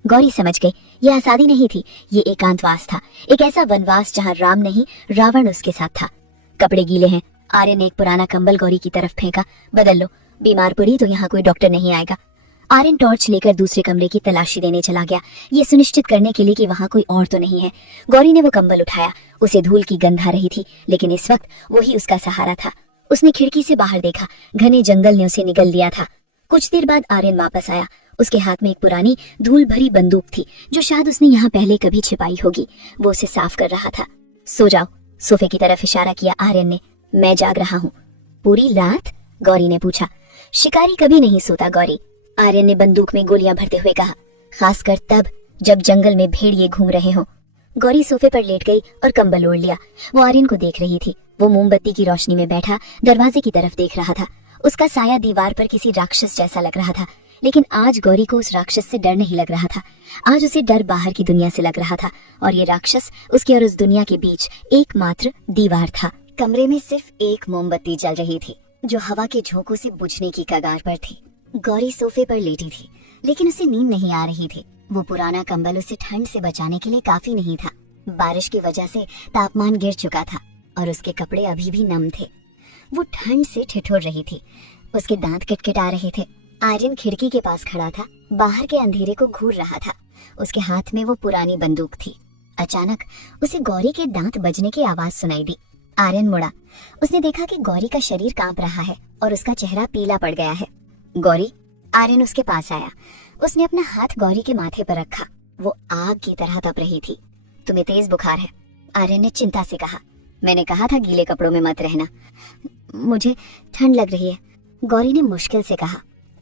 गौरी समझ गई, ये आजादी नहीं थी, ये एकांतवास था। एक ऐसा वनवास जहाँ राम नहीं रावण उसके साथ था। कपड़े गीले हैं, आर्यन ने एक पुराना कंबल गौरी की तरफ फेंका। बदल लो, बीमार पड़ी तो यहाँ कोई डॉक्टर नहीं आएगा। आर्यन टॉर्च लेकर दूसरे कमरे की तलाशी देने चला गया, ये सुनिश्चित करने के लिए कि वहाँ कोई और तो नहीं है। गौरी ने वो कंबल उठाया। उसे धूल की गंध आ रही थी, लेकिन इस वक्त वही उसका सहारा था। उसने खिड़की से बाहर देखा। घने जंगल ने उसे निगल लिया था। कुछ देर बाद आर्यन वापस आया। उसके हाथ में एक पुरानी धूल भरी बंदूक थी, जो शायद उसने यहाँ पहले कभी छिपाई होगी। वो उसे साफ कर रहा था। सो जाओ, सोफे की तरफ इशारा किया आर्यन ने। मैं जाग रहा हूँ। पूरी रात? गौरी ने पूछा। शिकारी कभी नहीं सोता गौरी, आर्यन ने बंदूक में गोलियां भरते हुए कहा। खासकर तब जब जंगल में भेड़िए घूम रहे हों। गौरी सोफे पर लेट गई और कंबल ओढ़ लिया। वो आर्यन को देख रही थी। वो मोमबत्ती की रोशनी में बैठा दरवाजे की तरफ देख रहा था। उसका साया दीवार पर किसी राक्षस जैसा लग रहा था, लेकिन आज गौरी को उस राक्षस से डर नहीं लग रहा था। आज उसे डर बाहर की दुनिया से लग रहा था, और ये राक्षस उसके और उस दुनिया के बीच एकमात्र दीवार था। कमरे में सिर्फ एक मोमबत्ती जल रही थी, जो हवा के झोंकों से बुझने की कगार पर थी। गौरी सोफे पर लेटी थी, लेकिन उसे नींद नहीं आ रही थी। वो पुराना कंबल उसे ठंड से बचाने के लिए काफी नहीं था। बारिश की वजह से तापमान गिर चुका था और उसके कपड़े अभी भी नम थे। वो ठंड से ठिठुर रही थी। उसके दांत किटकिटा रहे थे। आर्यन खिड़की के पास खड़ा था, बाहर के अंधेरे को घूर रहा था। उसके हाथ में वो पुरानी बंदूक थी। अचानक उसे गौरी के दांत बजने की आवाज सुनाई दी। आर्यन मुड़ा। उसने देखा कि गौरी का शरीर कांप रहा है और उसका चेहरा पीला पड़ गया है। गौरी, आर्यन उसके पास आया। उसने अपना हाथ गौरी के माथे पर रखा। वो आग की तरह तप रही थी। तुम्हें तेज बुखार है, आर्यन ने चिंता से कहा। मैंने कहा था गीले कपड़ों में मत रहना। मुझे ठंड लग रही है, गौरी ने मुश्किल से कहा।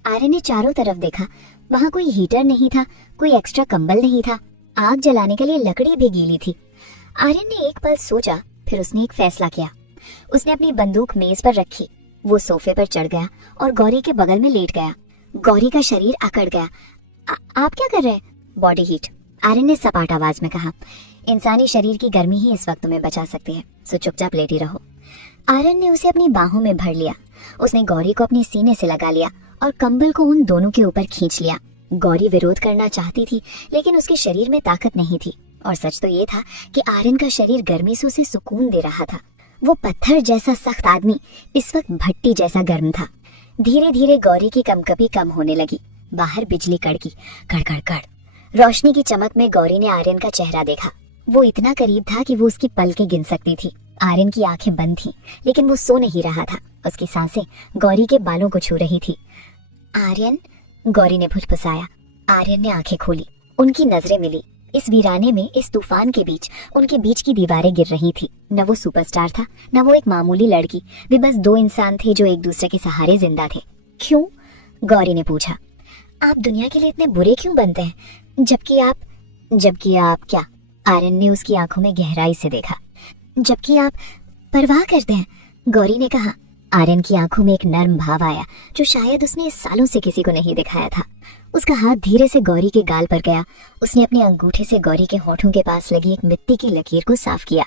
आर्यन ने चारों तरफ देखा। वहां कोई हीटर नहीं था, कोई एक्स्ट्रा कंबल नहीं था। आग जलाने के लिए लकड़ी भी गीली थी। आर्यन ने एक पल सोचा, फिर उसने एक फैसला किया। उसने अपनी बंदूक मेज पर रखी। वो सोफे पर चढ़ गया और गौरी के बगल में लेट गया। गौरी का शरीर अकड़ गया। आप क्या कर रहे हैं? बॉडी हीट, आर्यन ने सपाट आवाज में कहा। इंसानी शरीर की गर्मी ही इस वक्त में बचा सकती है, सो चुपचाप लेटी रहो। आर्यन ने उसे अपनी बाहों में भर लिया। उसने गौरी को अपने सीने से लगा लिया और कंबल को उन दोनों के ऊपर खींच लिया। गौरी विरोध करना चाहती थी, लेकिन उसके शरीर में ताकत नहीं थी। और सच तो ये था कि आर्यन का शरीर गर्मी से उसे सुकून दे रहा था। वो पत्थर जैसा सख्त आदमी इस वक्त भट्टी जैसा गर्म था। धीरे धीरे गौरी की कंपकपी कम होने लगी। बाहर बिजली कड़की, कड़ कड़ कड़। रोशनी की चमक में गौरी ने आर्यन का चेहरा देखा। वो इतना करीब था कि वो उसकी पलकें गिन सकती थी। आर्यन की आंखें बंद थीं, लेकिन वो सो नहीं रहा था। उसकी सांसें गौरी के बालों को छू रही थी। आर्यन, गौरी ने फुसफुसाया। आर्यन ने आंखें खोली। उनकी नजरें मिली। इस वीराने में, इस तूफान के बीच, उनके बीच की दीवारें गिर रही थी। न वो सुपरस्टार था, न वो एक मामूली लड़की। वे बस दो इंसान थे जो एक दूसरे के सहारे जिंदा थे। क्यों? गौरी ने पूछा। आप दुनिया के लिए इतने बुरे क्यों बनते हैं, जबकि आप क्या? आर्यन ने उसकी आंखों में गहराई से देखा। जबकि आप परवाह करते हैं, गौरी ने कहा। आर्यन की आंखों में एक नर्म भाव आया, जो शायद उसने सालों से किसी को नहीं दिखाया था। उसका हाथ धीरे से गौरी के गाल पर गया। उसने अपने अंगूठे से गौरी के होठों के पास लगी एक मिट्टी की लकीर को साफ किया।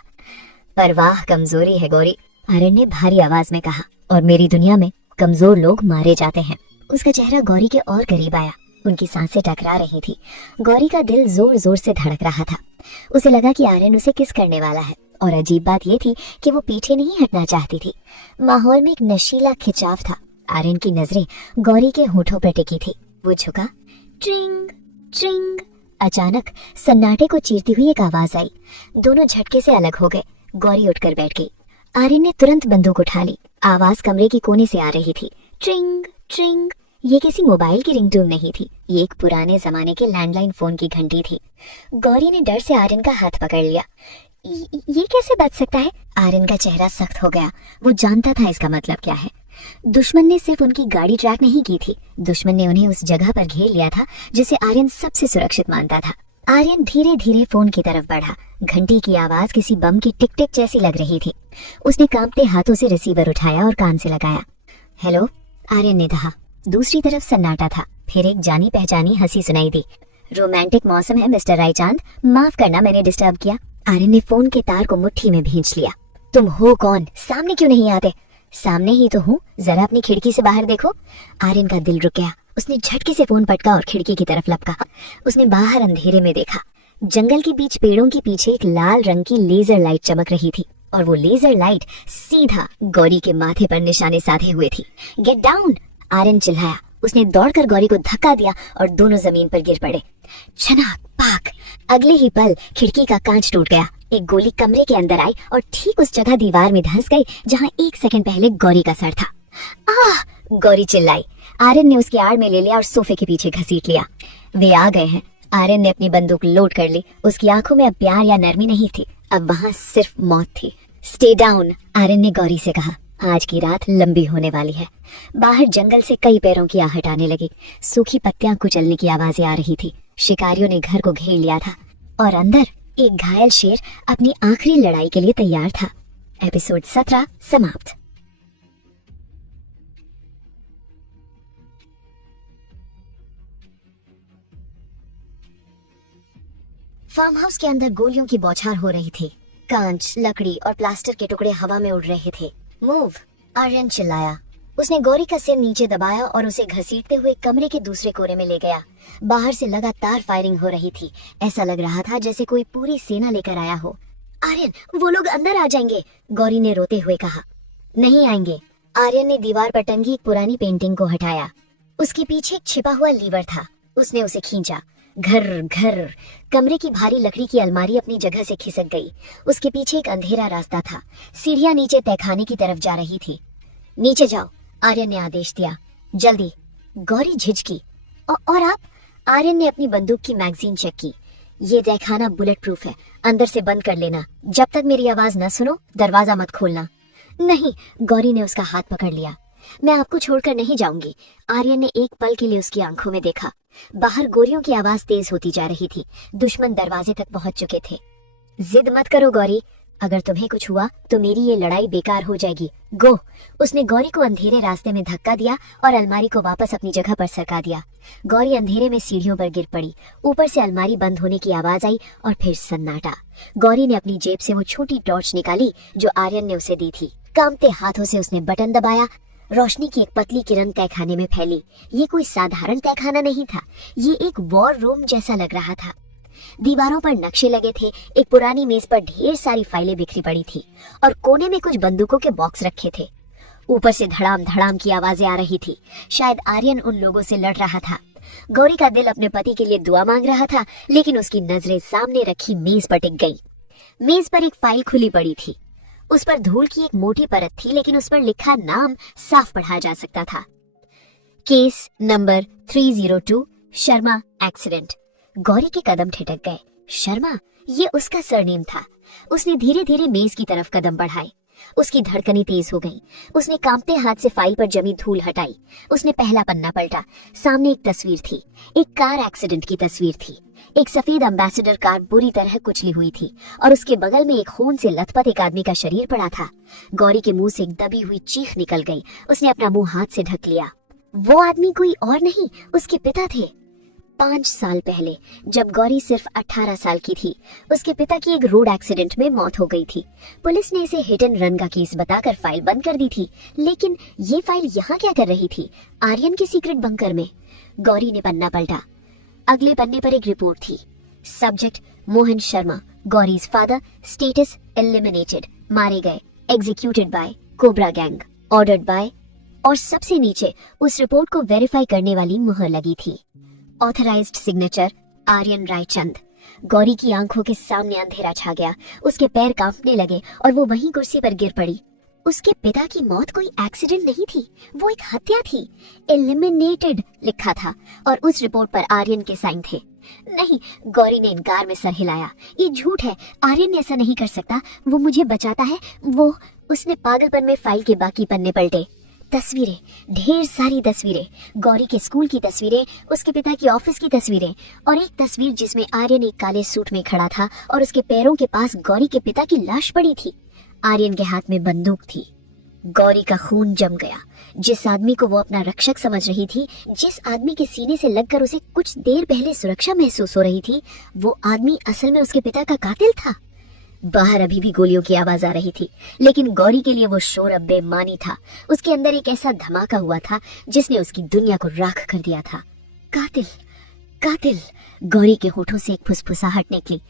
परवाह कमजोरी है गौरी, आर्यन ने भारी आवाज में कहा। और मेरी दुनिया में कमजोर लोग मारे जाते हैं। उसका चेहरा गौरी के और करीब आया। उनकी सांसें टकरा रही थी। गौरी का दिल जोर जोर से धड़क रहा था। उसे लगा कि आर्यन उसे किस करने वाला है। और अजीब बात यह थी कि वो पीछे नहीं हटना चाहती थी। माहौल में एक नशीला खिंचाव था। आर्यन की नजरें गौरी के होठों पर टिकी थी। वो झुका। ट्रिंग ट्रिंग। अचानक सन्नाटे को चीरती हुई एक आवाज आई। दोनों झटके से अलग हो गए। गौरी उठकर बैठ गई। आर्यन ने तुरंत बंदूक उठा ली। आवाज कमरे की कोने से आ रही थी। ट्रिंग ट्रिंग। ये किसी मोबाइल की रिंगटोन नहीं थी, ये एक पुराने जमाने के लैंडलाइन फोन की घंटी थी। गौरी ने डर से आर्यन का हाथ पकड़ लिया। ये कैसे बच सकता है? आर्यन का चेहरा सख्त हो गया। वो जानता था इसका मतलब क्या है। दुश्मन ने सिर्फ उनकी गाड़ी ट्रैक नहीं की थी, दुश्मन ने उन्हें उस जगह पर घेर लिया था जिसे आर्यन सबसे सुरक्षित मानता था। आर्यन धीरे धीरे फोन की तरफ बढ़ा। घंटी की आवाज किसी बम की टिक टिक जैसी लग रही थी। उसने कांपते हाथों से रिसीवर उठाया और कान से लगाया। हेलो, आर्यन ने कहा। दूसरी तरफ सन्नाटा था। फिर एक जानी पहचानी हंसी सुनाई दी। रोमांटिक मौसम है मिस्टर रायचांद, माफ करना मैंने डिस्टर्ब किया। आर्यन ने फोन के तार को मुट्ठी में भींच लिया। तुम हो कौन? सामने क्यों नहीं आते? सामने ही तो हूँ, जरा अपनी खिड़की से बाहर देखो। आर्यन का दिल रुक गया। उसने झटके से फोन पटका और खिड़की की तरफ लपका। उसने बाहर अंधेरे में देखा। जंगल के बीच पेड़ों के पीछे एक लाल रंग की लेजर लाइट चमक रही थी और वो लेजर लाइट सीधा गौरी के माथे पर निशाने साधे हुए थी। गेट डाउन, आर्यन चिल्लाया। उसने दौड़कर गौरी को धक्का दिया और दोनों जमीन पर गिर पड़े। छनाक पाक। अगले ही पल खिड़की का कांच टूट गया। एक गोली कमरे के अंदर आई और ठीक उस जगह दीवार में धंस गई जहां एक सेकंड पहले गौरी का सर था। आह! गौरी चिल्लाई। आर्यन ने उसकी आड़ में ले लिया और सोफे के पीछे घसीट लिया। वे आ गए हैं। आर्यन ने अपनी बंदूक लोड कर ली। उसकी आंखों में अब प्यार या नरमी नहीं थी, अब वहां सिर्फ मौत थी। स्टे डाउन, आर्यन ने गौरी से कहा। आज की रात लंबी होने वाली है। बाहर जंगल से कई पैरों की आहट आने लगी। सूखी पत्तियां कुचलने की आवाजें आ रही थी। शिकारियों ने घर को घेर लिया था और अंदर एक घायल शेर अपनी आखिरी लड़ाई के लिए तैयार था। एपिसोड 17 समाप्त। फार्म हाउस के अंदर गोलियों की बौछार हो रही थी। कांच, लकड़ी और प्लास्टर के टुकड़े हवा में उड़ रहे थे। मूव, आर्यन चिल्लाया। उसने गौरी का सिर नीचे दबाया और उसे घसीटते हुए कमरे के दूसरे कोने में ले गया। बाहर से लगातार फायरिंग हो रही थी। ऐसा लग रहा था जैसे कोई पूरी सेना लेकर आया हो। आर्यन, वो लोग अंदर आ जाएंगे, गौरी ने रोते हुए कहा। नहीं आएंगे। आर्यन ने दीवार पर टंगी एक पुरानी पेंटिंग को हटाया। उसके पीछे एक छिपा हुआ लीवर था। उसने उसे खींचा। घर घर। कमरे की भारी लकड़ी की अलमारी अपनी जगह से खिसक गई। उसके पीछे एक अंधेरा रास्ता था। सीढ़ियां नीचे तहखाने की तरफ जा रही थी। नीचे जाओ, आर्यन ने आदेश दिया। जल्दी। गौरी झिझकी। और आप? आर्यन ने अपनी बंदूक की मैगजीन चेक की। ये तहखाना बुलेट प्रूफ है, अंदर से बंद कर लेना। जब तक मेरी आवाज न सुनो दरवाजा मत खोलना। नहीं, गौरी ने उसका हाथ पकड़ लिया। मैं आपको छोड़कर नहीं जाऊंगी। आर्यन ने एक पल के लिए उसकी आंखों में देखा। बाहर गोलियों की आवाज तेज होती जा रही थी। दुश्मन दरवाजे तक पहुंच चुके थे। जिद मत करो गौरी, अगर तुम्हें कुछ हुआ तो मेरी ये लड़ाई बेकार हो जाएगी। गो। उसने गौरी को अंधेरे रास्ते में धक्का दिया और अलमारी को वापस अपनी जगह पर सरका दिया। गौरी अंधेरे में सीढ़ियों पर गिर पड़ी। ऊपर से अलमारी बंद होने की आवाज आई और फिर सन्नाटा। गौरी ने अपनी जेब से वो छोटी टॉर्च निकाली जो आर्यन ने उसे दी थी। कांपते हाथों से उसने बटन दबाया। रोशनी की एक पतली किरण तहखाने में फैली। ये कोई साधारण तहखाना नहीं था, ये एक वॉर रूम जैसा लग रहा था। दीवारों पर नक्शे लगे थे। एक पुरानी मेज पर ढेर सारी फाइलें बिखरी पड़ी थी और कोने में कुछ बंदूकों के बॉक्स रखे थे। ऊपर से धड़ाम धड़ाम की आवाजें आ रही थी। शायद आर्यन उन लोगों से लड़ रहा था। गौरी का दिल अपने पति के लिए दुआ मांग रहा था, लेकिन उसकी नजरें सामने रखी मेज पर टिक गई। मेज पर एक फाइल खुली पड़ी थी। उस पर धूल की एक मोटी परत थी, लेकिन उस पर लिखा नाम साफ पढ़ा जा सकता था। Case number 302, Sharma accident. Gauri के कदम ठिठक गए। शर्मा, ये उसका सरनेम था। उसने धीरे धीरे मेज की तरफ कदम बढ़ाए। उसकी धड़कनें तेज हो गईं। उसने कांपते हाथ से फाइल पर जमी धूल हटाई। उसने पहला पन्ना पलटा। सामने एक तस्वीर थी। एक कार एक्सीडेंट की तस्वीर थी। एक सफेद एम्बेसडर कार बुरी तरह कुचली हुई थी और उसके बगल में एक खून से लथपथ एक आदमी का शरीर पड़ा था। गौरी के मुंह से एक दबी हुई चीख निकल गई। उसने अपना मुंह हाथ से ढक लिया। वो आदमी कोई और नहीं, उसके पिता थे। 5 साल पहले, जब गौरी सिर्फ 18 साल की थी, उसके पिता की एक रोड एक्सीडेंट में मौत हो गई थी। पुलिस ने इसे हिट एंड रन का केस बताकर फाइल बंद कर दी थी, लेकिन ये फाइल यहाँ क्या कर रही थी? आर्यन के सीक्रेट बंकर में। गौरी ने पन्ना पलटा। अगले पन्ने पर एक रिपोर्ट थी। Subject Mohan Sharma, गौरीज father, status eliminated, मारे गए, executed by cobra gang, ordered bye, और सबसे नीचे उस रिपोर्ट को वेरीफाई करने वाली मुहर लगी थी। Authorised signature Aryan Raichand. गौरी की आंखों के सामने अंधेरा छा गया। उसके पैर कांपने लगे और वो वहीं कुर्सी पर गिर पड़ी। उसके पिता की मौत कोई एक्सीडेंट नहीं थी, वो एक हत्या थी। एलिमिनेटेड लिखा था और उस रिपोर्ट पर आर्यन के साइन थे। नहीं, गौरी ने इनकार में सर हिलाया। ये झूठ है, आर्यन ऐसा नहीं कर सकता। वो मुझे बचाता है। वो उसने पागलपन में फाइल के बाकी पन्ने पलटे। तस्वीरें, ढेर सारी तस्वीरें। गौरी के स्कूल की तस्वीरें, उसके पिता की ऑफिस की तस्वीरें और एक तस्वीर जिसमें आर्यन एक काले सूट में खड़ा था और उसके पैरों के पास गौरी के पिता की लाश पड़ी थी। आर्यन के हाथ में बंदूक थी। गौरी का खून जम गया। जिस आदमी को वो अपना रक्षक समझ रही थी, जिस आदमी के सीने से लगकर उसे कुछ देर पहले सुरक्षा महसूस हो रही थी, वो आदमी असल में उसके पिता का कातिल था। बाहर अभी भी गोलियों की आवाज आ रही थी, लेकिन गौरी के लिए वो शोर अब बेमानी था। उसके अंदर एक ऐसा धमाका हुआ था जिसने उसकी दुनिया को राख कर दिया था। कातिल, कातिल। गौरी के होठों से एक फुसफुसाहट निकली।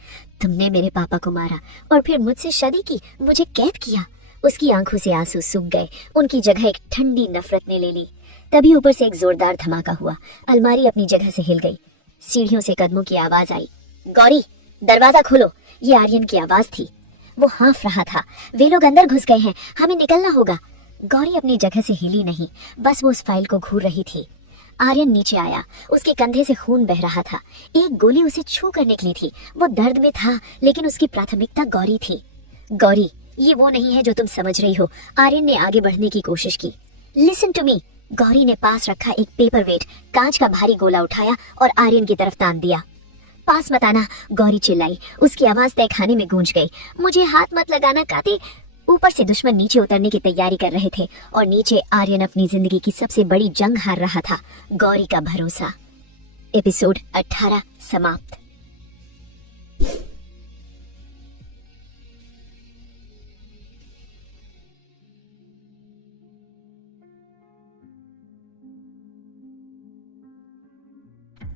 तुमने मेरे पापा को मारा और फिर मुझसे शादी की, मुझे कैद किया। उसकी आंखों से आंसू सूख गए। उनकी जगह एक ठंडी नफरत ने ले ली। तभी ऊपर से एक जोरदार धमाका हुआ। अलमारी अपनी जगह से हिल गई। सीढ़ियों से कदमों की आवाज आई। गौरी, दरवाजा खोलो। ये आर्यन की आवाज थी। वो हाँफ रहा था। वे लोग अंदर घुस गए हैं, हमें निकलना होगा। गौरी अपनी जगह से हिली नहीं, बस वो उस फाइल को घूर रही थी। आर्यन नीचे आया। उसके कंधे से खून बह रहा था। एक गोली उसे छू कर निकली थी। वो दर्द में था, लेकिन उसकी प्राथमिकता गौरी थी। गौरी, ये वो नहीं है जो तुम समझ रही हो। आर्यन ने आगे बढ़ने की कोशिश की। Listen to me. गौरी ने पास रखा एक पेपर वेट, कांच का भारी गोला उठाया और आर्यन की तरफ तान दिया। पास मत आना, गौरी चिल्लाई। उसकी आवाज तहखाने में गूंज गई। मुझे हाथ मत लगाना कातिल। ऊपर से दुश्मन नीचे उतरने की तैयारी कर रहे थे और नीचे आर्यन अपनी जिंदगी की सबसे बड़ी जंग हार रहा था, गौरी का भरोसा। एपिसोड 18 समाप्त।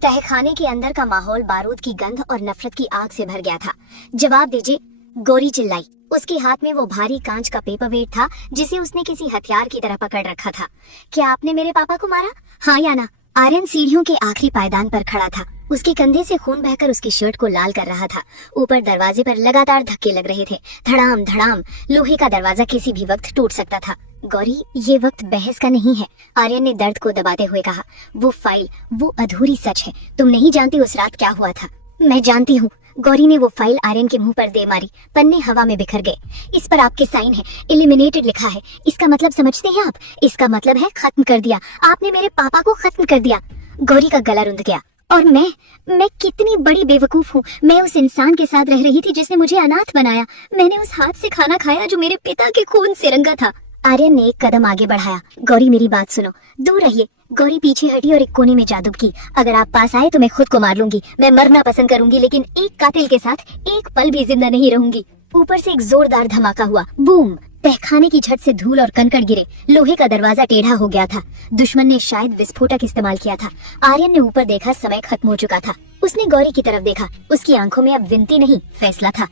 तहखाने के अंदर का माहौल बारूद की गंध और नफरत की आग से भर गया था। जवाब दीजिए, गौरी चिल्लाई। उसके हाथ में वो भारी कांच का पेपर वेट था जिसे उसने किसी हथियार की तरह पकड़ रखा था। क्या आपने मेरे पापा को मारा, हाँ या ना? आर्यन सीढ़ियों के आखिरी पायदान पर खड़ा था। उसके कंधे से खून बहकर उसकी शर्ट को लाल कर रहा था। ऊपर दरवाजे पर लगातार धक्के लग रहे थे, धड़ाम धड़ाम। लोहे का दरवाजा किसी भी वक्त टूट सकता था। गौरी, ये वक्त बहस का नहीं है, आर्यन ने दर्द को दबाते हुए कहा। वो फाइल, वो अधूरी सच है। तुम नहीं जानती उस रात क्या हुआ था। मैं जानती हूँ। गौरी ने वो फाइल आर्यन के मुंह पर दे मारी। पन्ने हवा में बिखर गए। इस पर आपके साइन है, एलिमिनेटेड लिखा है। इसका मतलब समझते हैं आप? इसका मतलब है खत्म कर दिया। आपने मेरे पापा को खत्म कर दिया। गौरी का गला रुंध गया। और मैं कितनी बड़ी बेवकूफ हूँ। मैं उस इंसान के साथ रह रही थी जिसने मुझे अनाथ बनाया। मैंने उस हाथ से खाना खाया जो मेरे पिता के खून से रंगा था। आर्यन ने एक कदम आगे बढ़ाया। गौरी, मेरी बात सुनो, दूर रहिए। गौरी पीछे हटी और एक कोने में जा दुबकी। अगर आप पास आए तो मैं खुद को मार लूंगी। मैं मरना पसंद करूंगी, लेकिन एक कातिल के साथ एक पल भी जिंदा नहीं रहूंगी। ऊपर से एक जोरदार धमाका हुआ। बूम! तहखाने की छत से धूल और कंकड़ गिरे। लोहे का दरवाजा टेढ़ा हो गया था। दुश्मन ने शायद विस्फोटक इस्तेमाल किया था। आर्यन ने ऊपर देखा, समय खत्म हो चुका था। उसने गौरी की तरफ देखा। उसकी आंखों में अब विनती नहीं, फैसला था।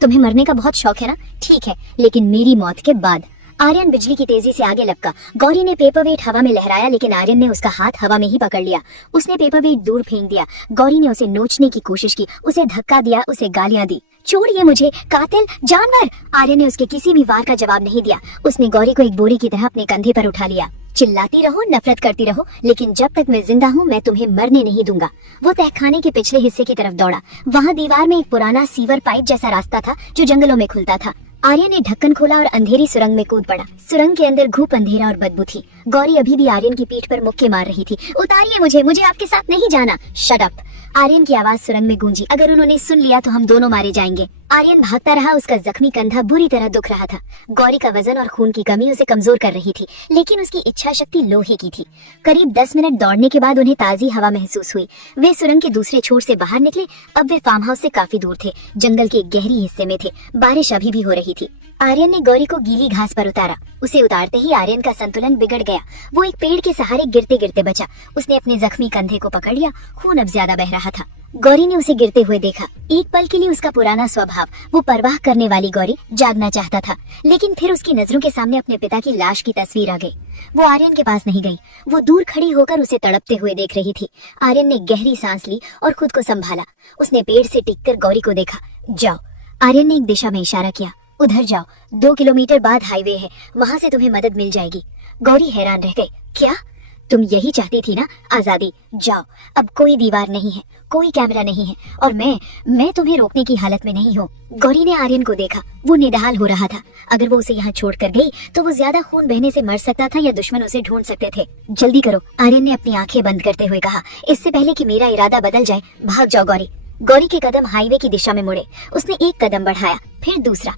तुम्हें मरने का बहुत शौक है ना? ठीक है, लेकिन मेरी मौत के बाद। आर्यन बिजली की तेजी से आगे लपका। गौरी ने पेपरवेट हवा में लहराया, लेकिन आर्यन ने उसका हाथ हवा में ही पकड़ लिया। उसने पेपरवेट दूर फेंक दिया। गौरी ने उसे नोचने की कोशिश की, उसे धक्का दिया, उसे गालियां दी। छोड़िए मुझे, कातिल, जानवर! आर्यन ने उसके किसी भी वार का जवाब नहीं दिया। उसने गौरी को एक बोरी की तरह अपने कंधे पर उठा लिया। चिल्लाती रहो, नफरत करती रहो, लेकिन जब तक मैं जिंदा हूँ मैं तुम्हें मरने नहीं दूंगा। वो तहखाने के पिछले हिस्से की तरफ दौड़ा। वहाँ दीवार में एक पुराना सीवर पाइप जैसा रास्ता था जो जंगलों में खुलता था। आर्यन ने ढक्कन खोला और अंधेरी सुरंग में कूद पड़ा। सुरंग के अंदर घूप अंधेरा और बदबू थी। गौरी अभी भी आर्यन की पीठ पर मुक्के मार रही थी। उतारिए मुझे, मुझे आपके साथ नहीं जाना। Shut up! आर्यन की आवाज सुरंग में गूंजी। अगर उन्होंने सुन लिया तो हम दोनों मारे जाएंगे। आर्यन भागता रहा। उसका जख्मी कंधा बुरी तरह दुख रहा था। गौरी का वजन और खून की कमी उसे कमजोर कर रही थी, लेकिन उसकी इच्छा शक्ति लोहे की थी। करीब 10 मिनट दौड़ने के बाद उन्हें ताजी हवा महसूस हुई। वे सुरंग के दूसरे छोर से बाहर निकले। अब वे फार्म हाउस से काफी दूर थे, जंगल के एक गहरी हिस्से में थे। बारिश अभी भी हो रही थी। आर्यन ने गौरी को गीली घास पर उतारा। उसे उतारते ही आर्यन का संतुलन बिगड़ गया। वो एक पेड़ के सहारे गिरते गिरते बचा। उसने अपने जख्मी कंधे को पकड़ लिया। खून अब ज्यादा बह रहा था। गौरी ने उसे गिरते हुए देखा। एक पल के लिए उसका पुराना स्वभाव, वो परवाह करने वाली गौरी, जागना चाहता था, लेकिन फिर उसकी नजरों के सामने अपने पिता की लाश की तस्वीर आ गई। वो आर्यन के पास नहीं गई। वो दूर खड़ी होकर उसे तड़पते हुए देख रही थी। आर्यन ने गहरी सांस ली और खुद को संभाला। उसने पेड़ से टिककर गौरी को देखा। जाओ। आर्यन ने एक दिशा में इशारा किया। उधर जाओ, 2 किलोमीटर बाद हाईवे है, वहाँ से तुम्हें मदद मिल जाएगी। गौरी हैरान रह गई। क्या? तुम यही चाहती थी ना, आजादी? जाओ, अब कोई दीवार नहीं है, कोई कैमरा नहीं है, और मैं तुम्हें रोकने की हालत में नहीं हूँ। गौरी ने आर्यन को देखा। वो निढाल हो रहा था। अगर वो उसे यहाँ छोड़कर गई तो वो ज्यादा खून बहने से मर सकता था या दुश्मन उसे ढूंढ सकते थे। जल्दी करो, आर्यन ने अपनी आंखें बंद करते हुए कहा, इससे पहले कि मेरा इरादा बदल जाए। भाग जाओ गौरी। गौरी के कदम हाईवे की दिशा में मुड़े। उसने एक कदम बढ़ाया, फिर दूसरा।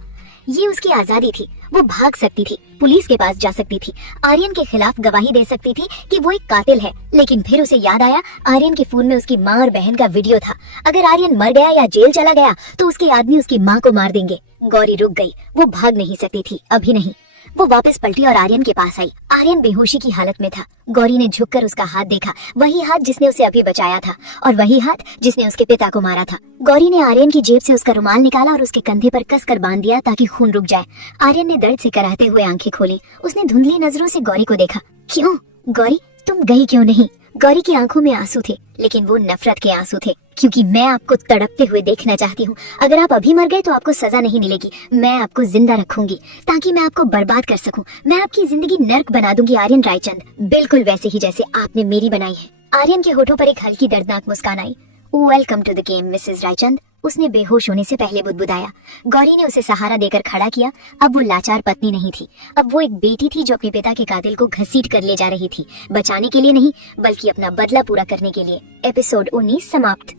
ये उसकी आजादी थी। वो भाग सकती थी, पुलिस के पास जा सकती थी, आर्यन के खिलाफ गवाही दे सकती थी कि वो एक कातिल है। लेकिन फिर उसे याद आया, आर्यन के फोन में उसकी माँ और बहन का वीडियो था। अगर आर्यन मर गया या जेल चला गया तो उसके आदमी उसकी माँ को मार देंगे। गौरी रुक गई। वो भाग नहीं सकती थी, अभी नहीं। वो वापस पलटी और आर्यन के पास आई। आर्यन बेहोशी की हालत में था। गौरी ने झुककर उसका हाथ देखा, वही हाथ जिसने उसे अभी बचाया था, और वही हाथ जिसने उसके पिता को मारा था। गौरी ने आर्यन की जेब से उसका रुमाल निकाला और उसके कंधे पर कसकर बांध दिया ताकि खून रुक जाए। आर्यन ने दर्द से कराहते हुए आंखें खोली। उसने धुंधली नजरों से गौरी को देखा। क्यों गौरी, तुम गई क्यों नहीं? गौरी की आंखों में आंसू थे, लेकिन वो नफरत के आंसू थे। क्योंकि मैं आपको तड़पते हुए देखना चाहती हूँ। अगर आप अभी मर गए तो आपको सजा नहीं मिलेगी। मैं आपको जिंदा रखूंगी ताकि मैं आपको बर्बाद कर सकूं। मैं आपकी जिंदगी नर्क बना दूंगी आर्यन रायचंद, बिल्कुल वैसे ही जैसे आपने मेरी बनाई है। आर्यन के होठों पर एक हल्की दर्दनाक मुस्कान आई। Welcome to the game Mrs Raichand, उसने बेहोश होने से पहले बुदबुदाया। गौरी ने उसे सहारा देकर खड़ा किया। अब वो लाचार पत्नी नहीं थी, अब वो एक बेटी थी जो अपने पिता के कातिल को घसीट कर ले जा रही थी, बचाने के लिए नहीं बल्कि अपना बदला पूरा करने के लिए। एपिसोड 19 समाप्त।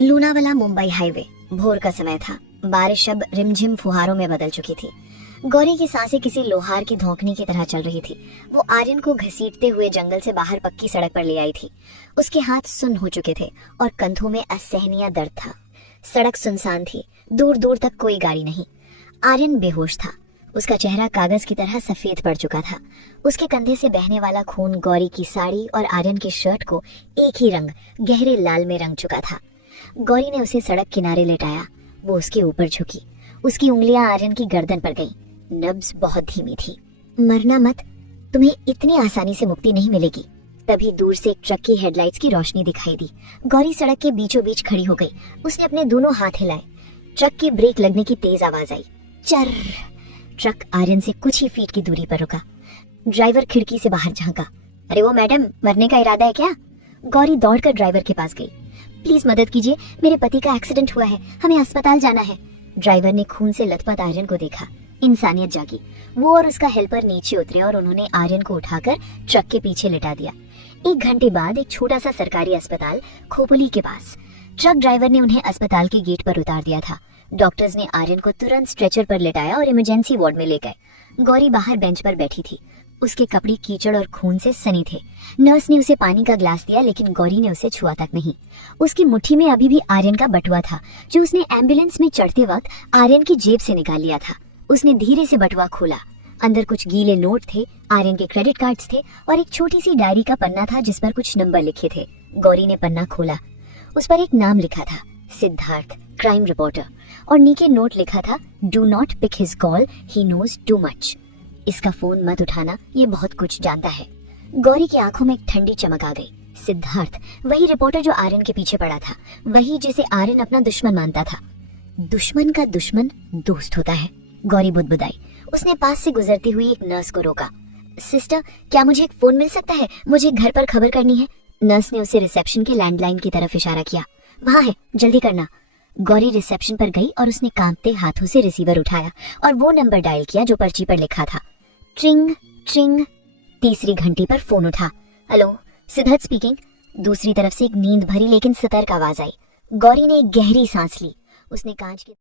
लूनावाला मुंबई हाईवे। भोर का समय था। बारिश अब रिमझिम फुहारों में बदल चुकी थी। गौरी की सांसें किसी लोहार की धौंकनी की तरह चल रही थी। वो आर्यन को घसीटते हुए जंगल से बाहर पक्की सड़क पर ले आई थी। उसके हाथ सुन्न हो चुके थे और कंधों में असहनीय दर्द था। सड़क सुनसान थी, दूर दूर तक कोई गाड़ी नहीं। आर्यन बेहोश था। उसका चेहरा कागज की तरह सफेद पड़ चुका था। उसके कंधे से बहने वाला खून गौरी की साड़ी और आर्यन की शर्ट को एक ही रंग, गहरे लाल में रंग चुका था। गौरी ने उसे सड़क किनारे लेटाया। वो उसके ऊपर झुकी। उसकी उंगलियां आर्यन की गर्दन पर गईं। नब्ज बहुत धीमी थी। मरना मत, तुम्हें इतनी आसानी से मुक्ति नहीं मिलेगी। तभी दूर से एक ट्रक की हेडलाइट्स की रोशनी दिखाई दी। गौरी सड़क के बीचों बीच खड़ी हो गई। उसने अपने दोनों हाथ हिलाए। ट्रक की ब्रेक लगने की तेज आवाज आई। चर। ट्रक आर्यन से कुछ ही फीट की दूरी पर रुका। ड्राइवर खिड़की से बाहर झांका। अरे वो मैडम, मरने का इरादा है क्या? गौरी दौड़कर ड्राइवर के पास गई। प्लीज मदद कीजिए, मेरे पति का एक्सीडेंट हुआ है, हमें अस्पताल जाना है। ड्राइवर ने खून से लथपथ आर्यन को देखा। इंसानियत जागी। वो और उसका हेल्पर नीचे उतरे और उन्होंने आर्यन को उठाकर ट्रक के पीछे लिटा दिया। 1 घंटे बाद एक छोटा सा सरकारी अस्पताल खोपोली के पास। ट्रक ड्राइवर ने उन्हें अस्पताल के गेट पर उतार दिया था। डॉक्टर्स ने आर्यन को तुरंत स्ट्रेचर पर लिटाया और इमरजेंसी वार्ड में ले गए। गौरी बाहर बेंच पर बैठी थी। उसके कपड़े कीचड़ और खून से सनी थे। नर्स ने उसे पानी का ग्लास दिया, लेकिन गौरी ने उसे छुआ तक नहीं। उसकी मुट्ठी में अभी भी आर्यन का बटुआ था, जो उसने एम्बुलेंस में चढ़ते वक्त आर्यन की जेब से निकाल लिया था। उसने धीरे से बटुआ खोला। अंदर कुछ गीले नोट थे, आर्यन के क्रेडिट कार्ड्स थे और एक छोटी सी डायरी का पन्ना था जिस पर कुछ नंबर लिखे थे। गौरी ने पन्ना खोला। उस पर एक नाम लिखा था, सिद्धार्थ, क्राइम रिपोर्टर, और नीचे नोट लिखा था, do not pick his call, he knows too much. इसका फोन मत उठाना, ये बहुत कुछ जानता है। गौरी की आंखों में एक ठंडी चमक आ गई। सिद्धार्थ, वही रिपोर्टर जो आर्यन के पीछे पड़ा था, वही जिसे आर्यन अपना दुश्मन मानता था। दुश्मन का दुश्मन दोस्त होता है, गौरी बुदबुदाई। उसने पास से गुजरती हुई एक नर्स को रोका। सिस्टर, क्या मुझे एक फोन मिल सकता है? मुझे घर पर खबर करनी है। नर्स ने उसे रिसेप्शन के लैंडलाइन की तरफ इशारा किया। वहां है, जल्दी करना। गौरी रिसेप्शन पर गई और उसने कांपते हाथों से रिसीवर उठाया और वो नंबर डायल किया जो पर्ची पर लिखा था। ट्रिंग ट्रिंग। तीसरी घंटी पर फोन उठा। Hello, Siddharth speaking. दूसरी तरफ से एक नींद भरी लेकिन सतर्क आवाज आई। गौरी ने एक गहरी सांस ली। उसने कांच के